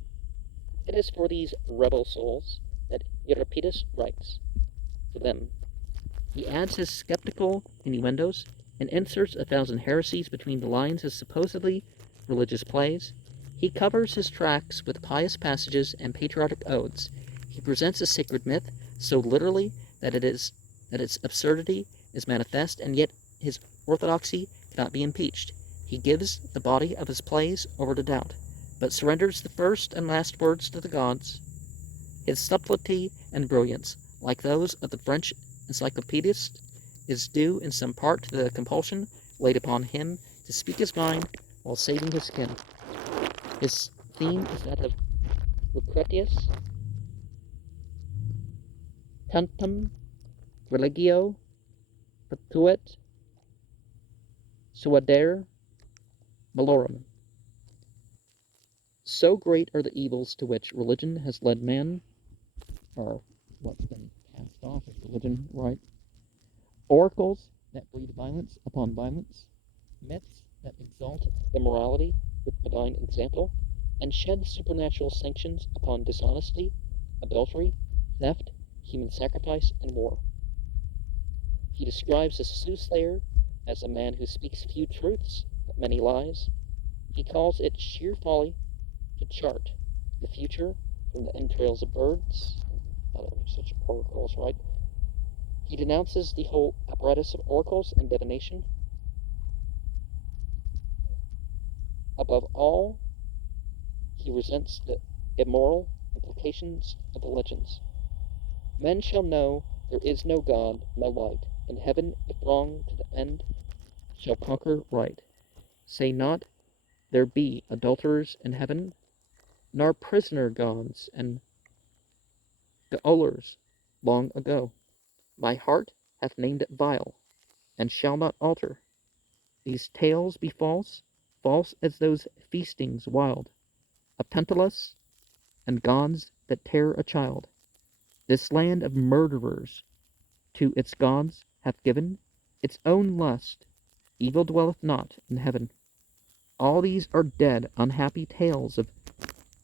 It is for these rebel souls that Euripides writes. For them. He adds his skeptical innuendos and inserts 1,000 heresies between the lines as supposedly religious plays. He covers his tracts with pious passages and patriotic odes. He presents a sacred myth so literally that its absurdity is manifest, and yet his orthodoxy cannot be impeached. He gives the body of his plays over to doubt, but surrenders the first and last words to the gods. His subtlety and brilliance, like those of the French encyclopedist, is due in some part to the compulsion laid upon him to speak his mind while saving his skin. His theme is that of Lucretius, tantum religio patuit suadere malorum. So great are the evils to which religion has led man, or what's been cast off as religion, right? Oracles that breed violence upon violence, myths that exalt immorality with benign example, and shed supernatural sanctions upon dishonesty, adultery, theft, human sacrifice, and war. He describes a soothsayer as a man who speaks few truths, but many lies. He calls it sheer folly to chart the future from the entrails of birds, other such oracles, right? He denounces the whole apparatus of oracles and divination. Above all, he resents the immoral implications of the legends. Men shall know there is no God, no light, in heaven if wrong to the end shall conquer right. Say not, there be adulterers in heaven, nor prisoner gods and gaolers long ago. My heart hath named it vile, and shall not alter. These tales be false, false as those feastings wild, of Tantalus, and gods that tear a child. This land of murderers to its gods hath given its own lust, evil dwelleth not in heaven. All these are dead, unhappy tales of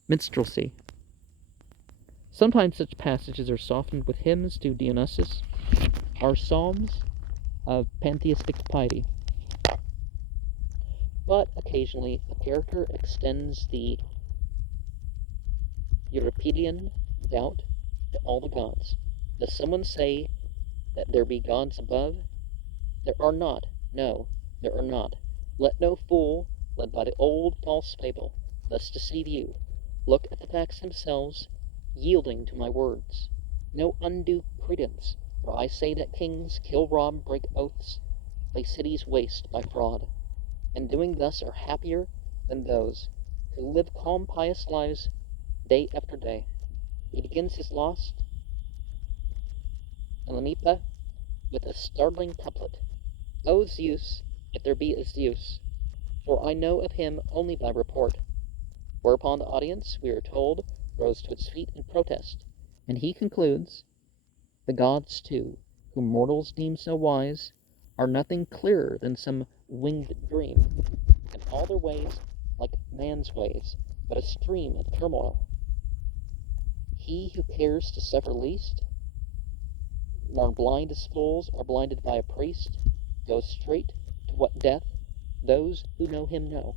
minstrelsy. Sometimes such passages are softened with hymns to Dionysus, are psalms of pantheistic piety. But occasionally a character extends the Euripidean doubt to all the gods. Does someone say that there be gods above? There are not. No, there are not. Let no fool, led by the old false fable, thus deceive you. Look at the facts themselves, yielding to my words. No undue credence, for I say that kings kill, rob, break oaths, lay cities waste by fraud, and doing thus are happier than those who live calm, pious lives day after day. He begins his lost Elenipa with a startling couplet. O Zeus, if there be a Zeus, for I know of him only by report. Whereupon the audience, we are told, rose to its feet in protest, and he concludes, the gods, too, whom mortals deem so wise, are nothing clearer than some winged dream, and all their ways like man's ways, but a stream of turmoil. He who cares to suffer least, nor blind as fools are blinded by a priest, goes straight to what death those who know him know.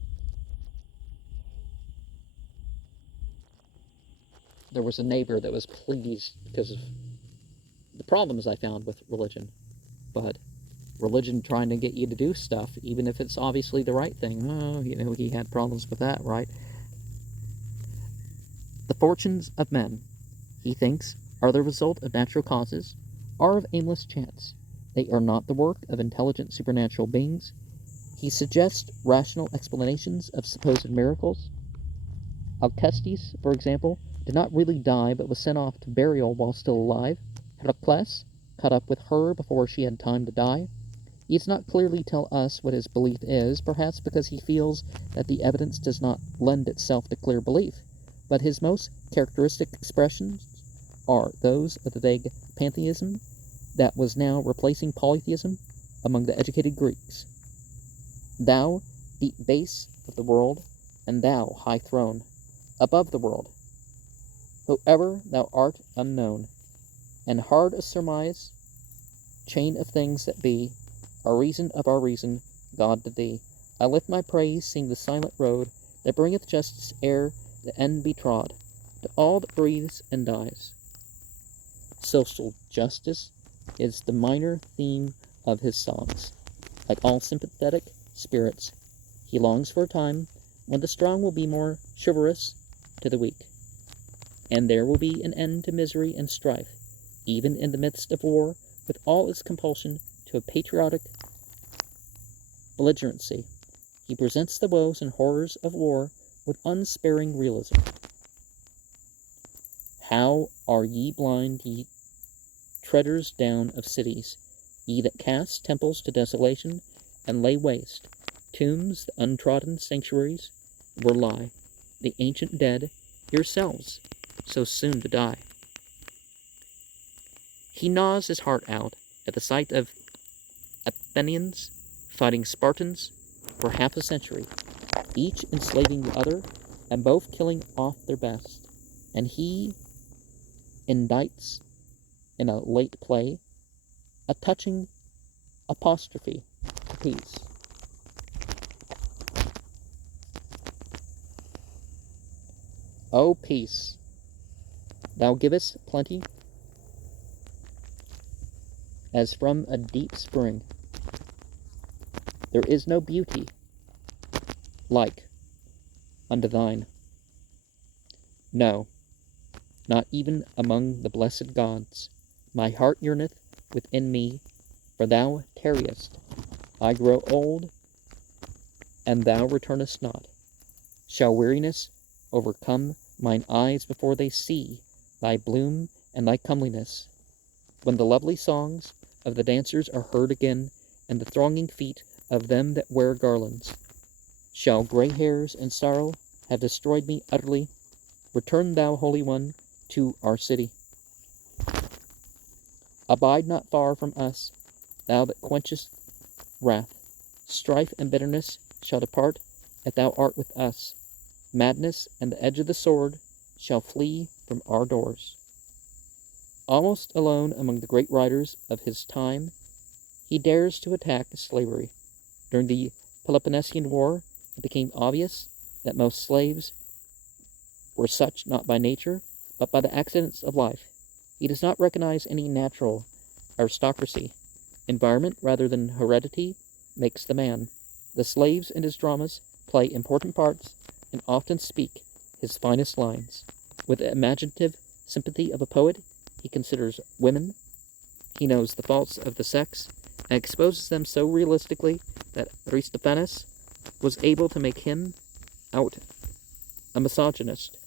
there was a neighbor that was pleased because of the problems I found with religion. But religion trying to get you to do stuff, even if it's obviously the right thing, oh, he had problems with that, right? The fortunes of men, he thinks, are the result of natural causes, are of aimless chance. They are not the work of intelligent supernatural beings. He suggests rational explanations of supposed miracles. Alcestis, for example, did not really die but was sent off to burial while still alive. Heracles caught up with her before she had time to die. He does not clearly tell us what his belief is, perhaps because he feels that the evidence does not lend itself to clear belief, but his most characteristic expressions are those of the vague pantheism that was now replacing polytheism among the educated Greeks. Thou, deep base of the world, and thou, high throne, above the world, whoever thou art unknown, and hard as surmise, chain of things that be, our reason of our reason, God to thee. I lift my praise, seeing the silent road that bringeth justice ere the end be trod, to all that breathes and dies. Social justice is the minor theme of his songs. Like all sympathetic spirits, he longs for a time when the strong will be more chivalrous to the weak, and there will be an end to misery and strife, even in the midst of war, with all its compulsion to a patriotic belligerency. He presents the woes and horrors of war with unsparing realism. How are ye blind, ye treaders down of cities, ye that cast temples to desolation, and lay waste tombs, the untrodden sanctuaries, where lie the ancient dead, yourselves, so soon to die. He gnaws his heart out at the sight of Athenians fighting Spartans for half a century, each enslaving the other, and both killing off their best. And he indites in a late play a touching apostrophe to peace. O peace, thou givest plenty as from a deep spring. There is no beauty like unto thine. No, not even among the blessed gods. My heart yearneth within me, for thou tarriest. I grow old, and thou returnest not. Shall weariness overcome mine eyes before they see thy bloom and thy comeliness? When the lovely songs of the dancers are heard again, and the thronging feet of them that wear garlands, shall gray hairs and sorrow have destroyed me utterly? Return thou, Holy One, to our city. Abide not far from us, thou that quenchest wrath. Strife and bitterness shall depart, if thou art with us. Madness and the edge of the sword shall flee from our doors. Almost alone among the great writers of his time, he dares to attack slavery. During the Peloponnesian War, it became obvious that most slaves were such not by nature, but by the accidents of life. He does not recognize any natural aristocracy. Environment, rather than heredity, makes the man. The slaves in his dramas play important parts and often speak his finest lines. With the imaginative sympathy of a poet, he considers women. He knows the faults of the sex and exposes them so realistically that Aristophanes was able to make him out a misogynist.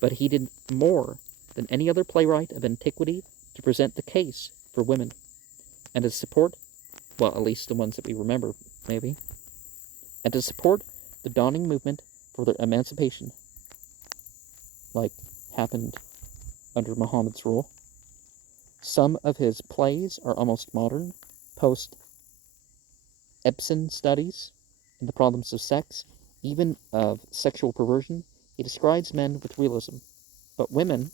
But he did more than any other playwright of antiquity to present the case for women, and to support, well, at least the ones that we remember, maybe, and to support the dawning movement for their emancipation, like happened under Muhammad's rule. Some of his plays are almost modern, post-Ibsen studies in the problems of sex, even of sexual perversion. He describes men with realism, but women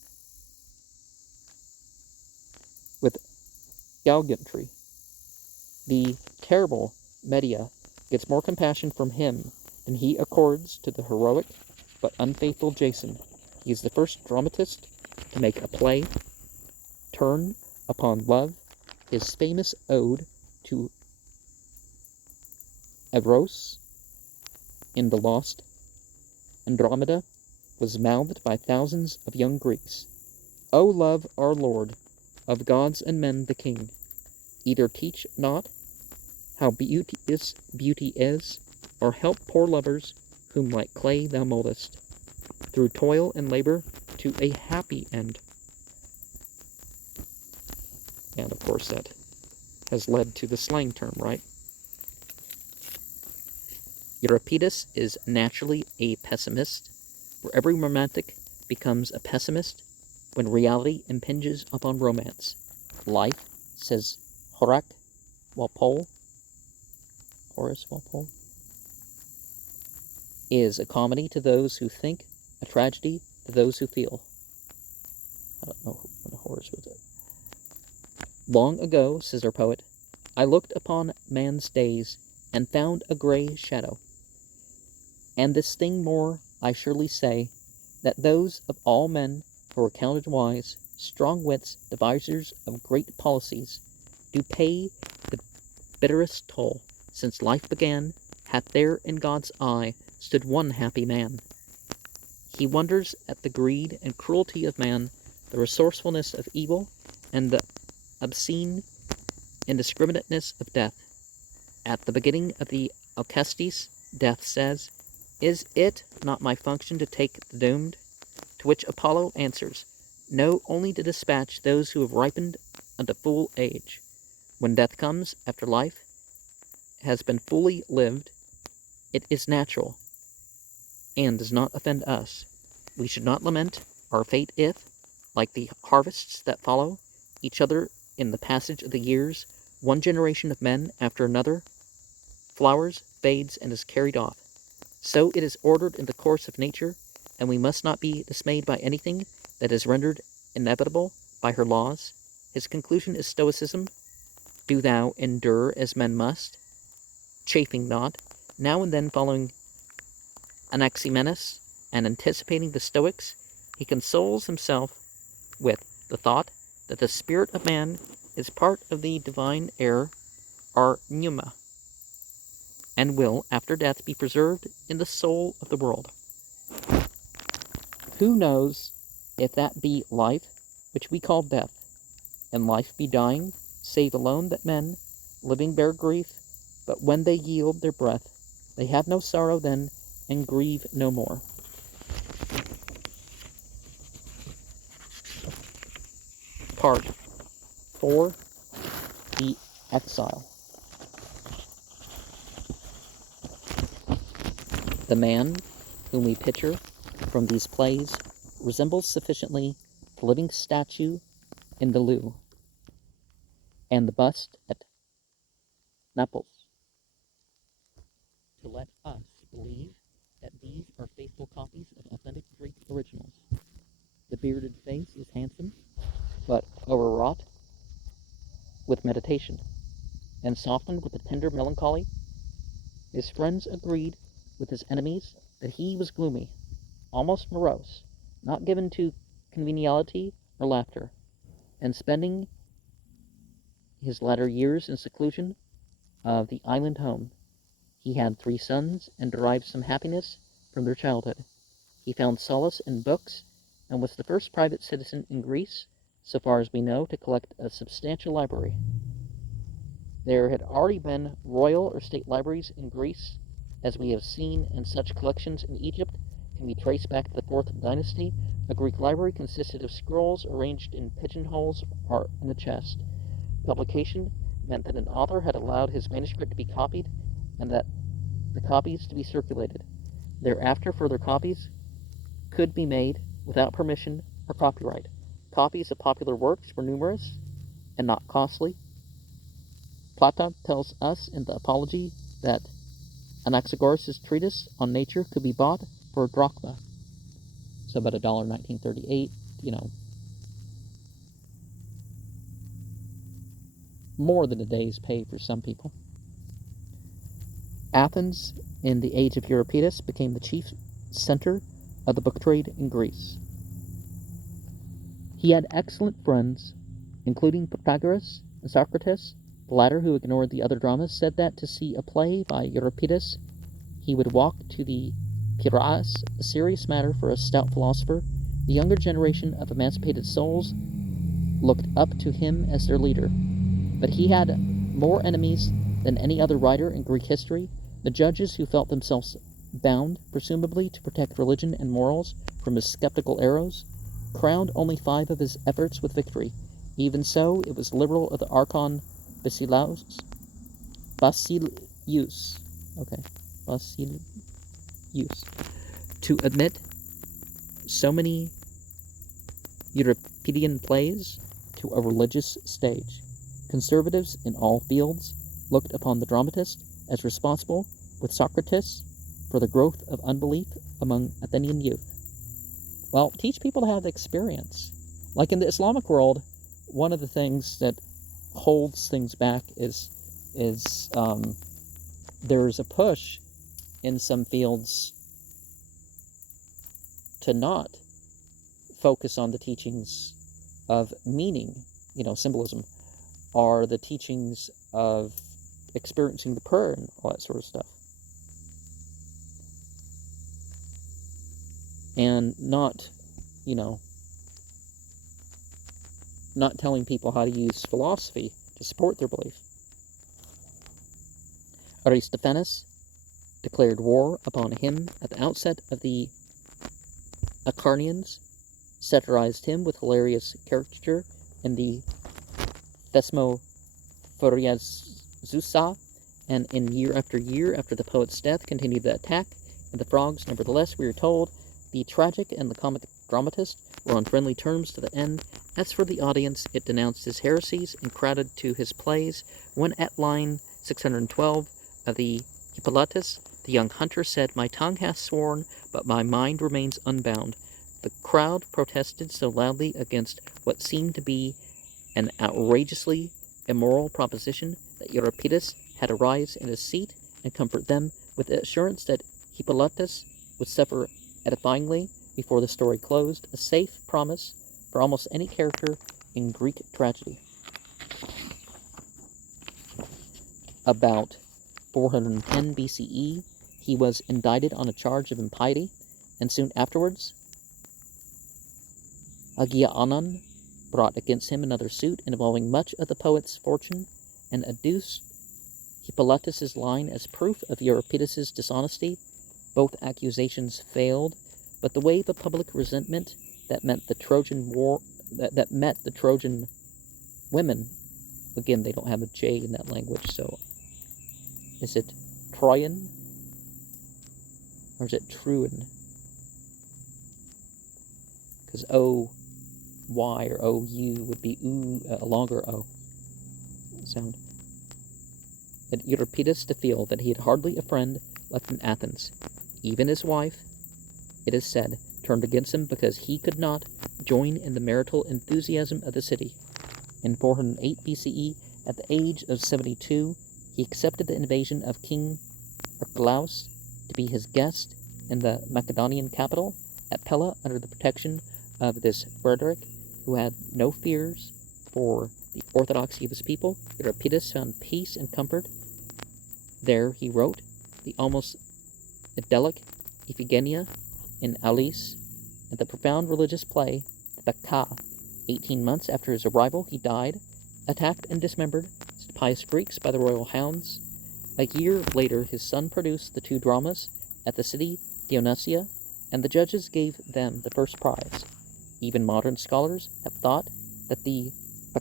with gallantry. The terrible Medea gets more compassion from him than he accords to the heroic but unfaithful Jason. He is the first dramatist to make a play turn upon love. His famous ode to Eros in the lost Andromeda was mouthed by thousands of young Greeks. O love, our Lord, of gods and men the King, either teach not how beauteous beauty is, or help poor lovers whom like clay thou moldest, through toil and labor to a happy end. And of course that has led to the slang term, right? Euripides is naturally a pessimist, for every romantic becomes a pessimist when reality impinges upon romance. Life, says Horace Walpole, is a comedy to those who think, a tragedy to those who feel. I don't know when Horace was it. Long ago, says our poet, I looked upon man's days and found a grey shadow. And this thing more I surely say, that those of all men who are counted wise, strong wits, devisers of great policies, do pay the bitterest toll. Since life began, hath there in God's eye stood one happy man. He wonders at the greed and cruelty of man, the resourcefulness of evil, and the obscene indiscriminateness of death. At the beginning of the Alcestis, Death says, Is it not my function to take the doomed? To which Apollo answers, No, only to dispatch those who have ripened unto full age. When death comes after life has been fully lived, it is natural and does not offend us. We should not lament our fate if, like the harvests that follow each other in the passage of the years, one generation of men after another flowers, fades, and is carried off. So it is ordered in the course of nature, and we must not be dismayed by anything that is rendered inevitable by her laws. His conclusion is Stoicism. Do thou endure as men must, chafing not, now and then following Anaximenes and anticipating the Stoics, he consoles himself with the thought that the spirit of man is part of the divine air, or pneuma, and will, after death, be preserved in the soul of the world. Who knows if that be life, which we call death, and life be dying, save alone that men, living bear grief, but when they yield their breath, they have no sorrow then, and grieve no more. Part 4. The Exile. The man whom we picture from these plays resembles sufficiently the living statue in the Louvre and the bust at Naples to let us believe that these are faithful copies of authentic Greek originals. The bearded face is handsome, but overwrought with meditation, and softened with a tender melancholy. His friends agreed with his enemies that he was gloomy, almost morose, not given to conviviality or laughter, and spending his latter years in seclusion of the island home. He had 3 sons and derived some happiness from their childhood. He found solace in books and was the first private citizen in Greece, so far as we know, to collect a substantial library. There had already been royal or state libraries in Greece, as we have seen, and such collections in Egypt can be traced back to the 4th dynasty. A Greek library consisted of scrolls arranged in pigeonholes or in a chest. Publication meant that an author had allowed his manuscript to be copied, and that the copies to be circulated. Thereafter, further copies could be made without permission or copyright. Copies of popular works were numerous and not costly. Plato tells us in the Apology that Anaxagoras' treatise on nature could be bought for a drachma, so about $1 in 1938, more than a day's pay for some people. Athens, in the age of Euripides, became the chief center of the book trade in Greece. He had excellent friends, including Protagoras and Socrates. The latter, who ignored the other dramas, said that to see a play by Euripides, he would walk to the Piraeus, a serious matter for a stout philosopher. The younger generation of emancipated souls looked up to him as their leader. But he had more enemies than any other writer in Greek history. The judges, who felt themselves bound, presumably, to protect religion and morals from his skeptical arrows, crowned only 5 of his efforts with victory. Even so, it was liberal of the Archon Basileus, okay, Basileus, to admit so many Euripidean plays to a religious stage. Conservatives in all fields looked upon the dramatist as responsible, with Socrates, for the growth of unbelief among Athenian youth. Well, teach people to have experience. Like in the Islamic world, one of the things that holds things back is there's a push in some fields to not focus on the teachings of meaning, symbolism, or the teachings of experiencing the prayer and all that sort of stuff. And not telling people how to use philosophy to support their belief. Aristophanes declared war upon him at the outset of the Acarnanians, satirized him with hilarious caricature in the Thesmophoriazusa, and in year after the poet's death continued the attack. And the frogs, nevertheless, we are told, the tragic and the comic dramatist were on friendly terms to the end. As for the audience, it denounced his heresies and crowded to his plays, when at line 612 of the Hippolytus, the young hunter said, "My tongue hath sworn, but my mind remains unbound." The crowd protested so loudly against what seemed to be an outrageously immoral proposition that Euripides had to rise in his seat and comfort them with the assurance that Hippolytus would suffer edifyingly before the story closed, a safe promise for almost any character in Greek tragedy. About 410 BCE, he was indicted on a charge of impiety, and soon afterwards, Agianan brought against him another suit involving much of the poet's fortune, and adduced Hippolytus's line as proof of Euripides' dishonesty. Both accusations failed, but the wave of public resentment that met the Trojan women, again, they don't have a J in that language, so is it Troyan or is it Truan? Because O-Y or O-U would be a longer O sound. Led Euripides to feel that he had hardly a friend left in Athens. Even his wife, it is said, turned against him because he could not join in the marital enthusiasm of the city. In 408 BCE, at the age of 72, he accepted the invasion of King Archelaus to be his guest in the Macedonian capital at Pella under the protection of this Frederick, who had no fears for the orthodoxy of his people. Euripides found peace and comfort. There he wrote the almost idyllic Iphigenia in Aulis, and the profound religious play, the Ka. 18 months after his arrival, he died, attacked and dismembered as pious Greeks by the royal hounds. A year later, his son produced the 2 dramas at the city Dionysia, and the judges gave them the first prize. Even modern scholars have thought that the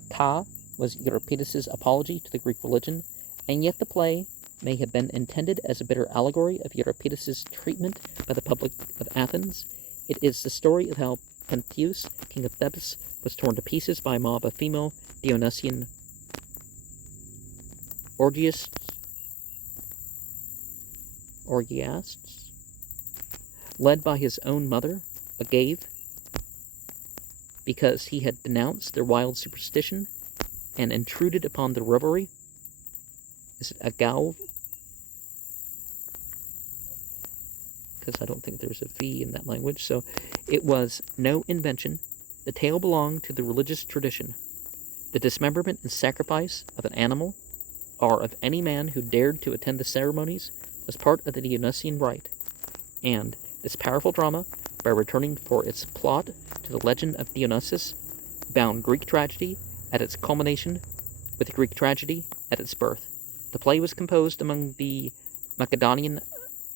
Ka was Euripides' apology to the Greek religion, and yet the play may have been intended as a bitter allegory of Euripides' treatment by the public of Athens. It is the story of how Pentheus, king of Thebes, was torn to pieces by a mob of female Dionysian orgiasts, led by his own mother, Agave, because he had denounced their wild superstition and intruded upon their revelry. Is it Agave? Because I don't think there's a V in that language. So it was no invention The tale belonged to the religious tradition. The dismemberment and sacrifice of an animal, or of any man who dared to attend the ceremonies, was part of the Dionysian rite, and this powerful drama, by returning for its plot to the legend of Dionysus, bound Greek tragedy at its culmination with Greek tragedy at its birth. The play was composed among the Macedonian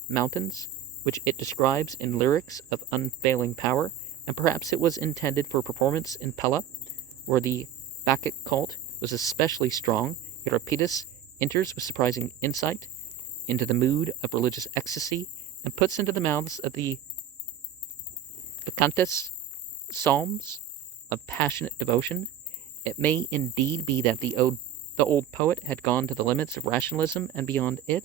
mountains, which it describes in lyrics of unfailing power, and perhaps it was intended for performance in Pella, where the Bacchic cult was especially strong. Euripides enters with surprising insight into the mood of religious ecstasy and puts into the mouths of the Bacchantes psalms of passionate devotion. It may indeed be that the old poet had gone to the limits of rationalism and beyond it,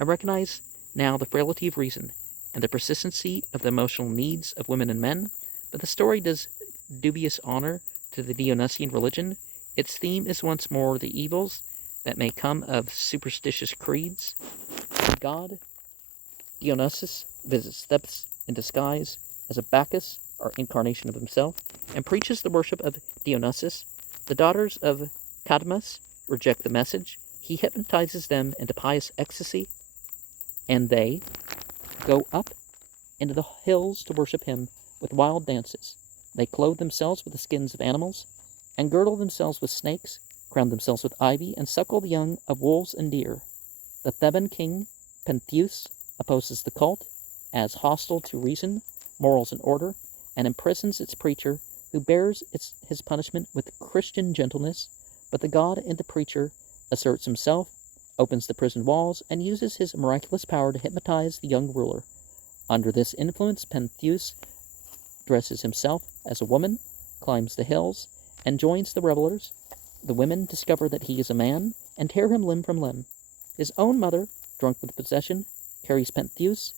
and recognized now the frailty of reason and the persistency of the emotional needs of women and men, but the story does dubious honor to the Dionysian religion. Its theme is once more the evils that may come of superstitious creeds. The god Dionysus visits Thebes in disguise as a Bacchus, or incarnation of himself, and preaches the worship of Dionysus. The daughters of Cadmus reject the message. He hypnotizes them into pious ecstasy, and they go up into the hills to worship him with wild dances. They clothe themselves with the skins of animals, and girdle themselves with snakes, crown themselves with ivy, and suckle the young of wolves and deer. The Theban king, Pentheus, opposes the cult as hostile to reason, morals, and order, and imprisons its preacher, who bears his punishment with Christian gentleness. But the god in the preacher asserts himself, opens the prison walls, and uses his miraculous power to hypnotize the young ruler. Under this influence, Pentheus dresses himself as a woman, climbs the hills, and joins the revelers. The women discover that he is a man, and tear him limb from limb. His own mother, drunk with possession, carries Pentheus'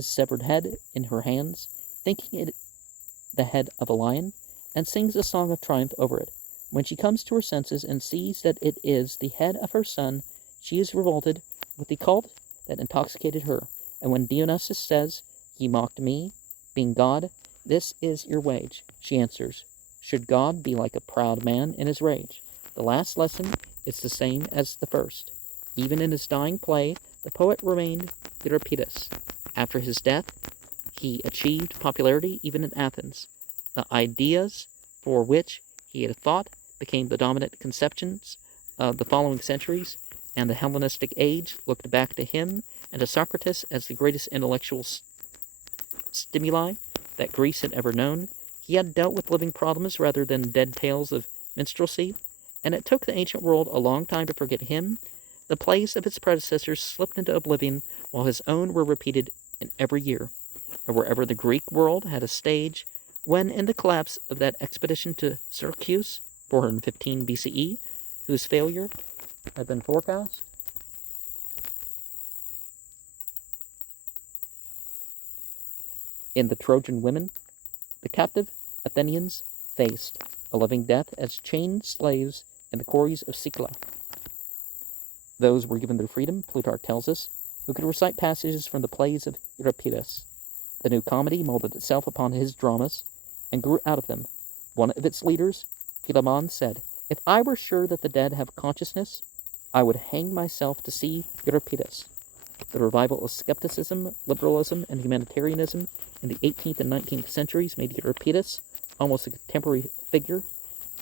severed head in her hands, thinking it the head of a lion, and sings a song of triumph over it. When she comes to her senses and sees that it is the head of her son, she is revolted with the cult that intoxicated her. And when Dionysus says, "Ye mocked me, being God, this is your wage," she answers, "Should God be like a proud man in his rage?" The last lesson is the same as the first. Even in his dying play, the poet remained Euripides. After his death, he achieved popularity even in Athens. The ideas for which he had fought became the dominant conceptions of the following centuries, and the Hellenistic age looked back to him and to Socrates as the greatest intellectual stimuli that Greece had ever known. He had dealt with living problems rather than dead tales of minstrelsy, and it took the ancient world a long time to forget him. The plays of his predecessors slipped into oblivion, while his own were repeated in every year. And wherever the Greek world had a stage, when in the collapse of that expedition to Syracuse, 415 BCE, whose failure had been forecast, in the Trojan women, the captive Athenians faced a living death as chained slaves in the quarries of Sicula. Those were given their freedom, Plutarch tells us, who could recite passages from the plays of Euripides. The new comedy molded itself upon his dramas and grew out of them. One of its leaders, Philemon, said, "If I were sure that the dead have consciousness, I would hang myself to see Euripides." The revival of skepticism, liberalism, and humanitarianism in the 18th and 19th centuries made Euripides almost a contemporary figure,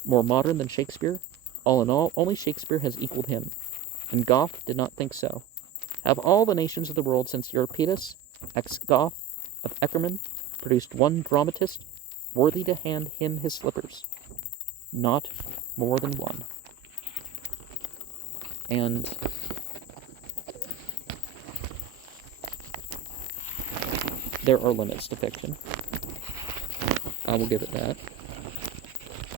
more modern than Shakespeare. All in all, only Shakespeare has equaled him, and Goethe did not think so. Have all the nations of the world since Euripides, ex-Goethe of Eckermann, produced one dramatist worthy to hand him his slippers? Not more than one. And there are limits to fiction. I will give it that.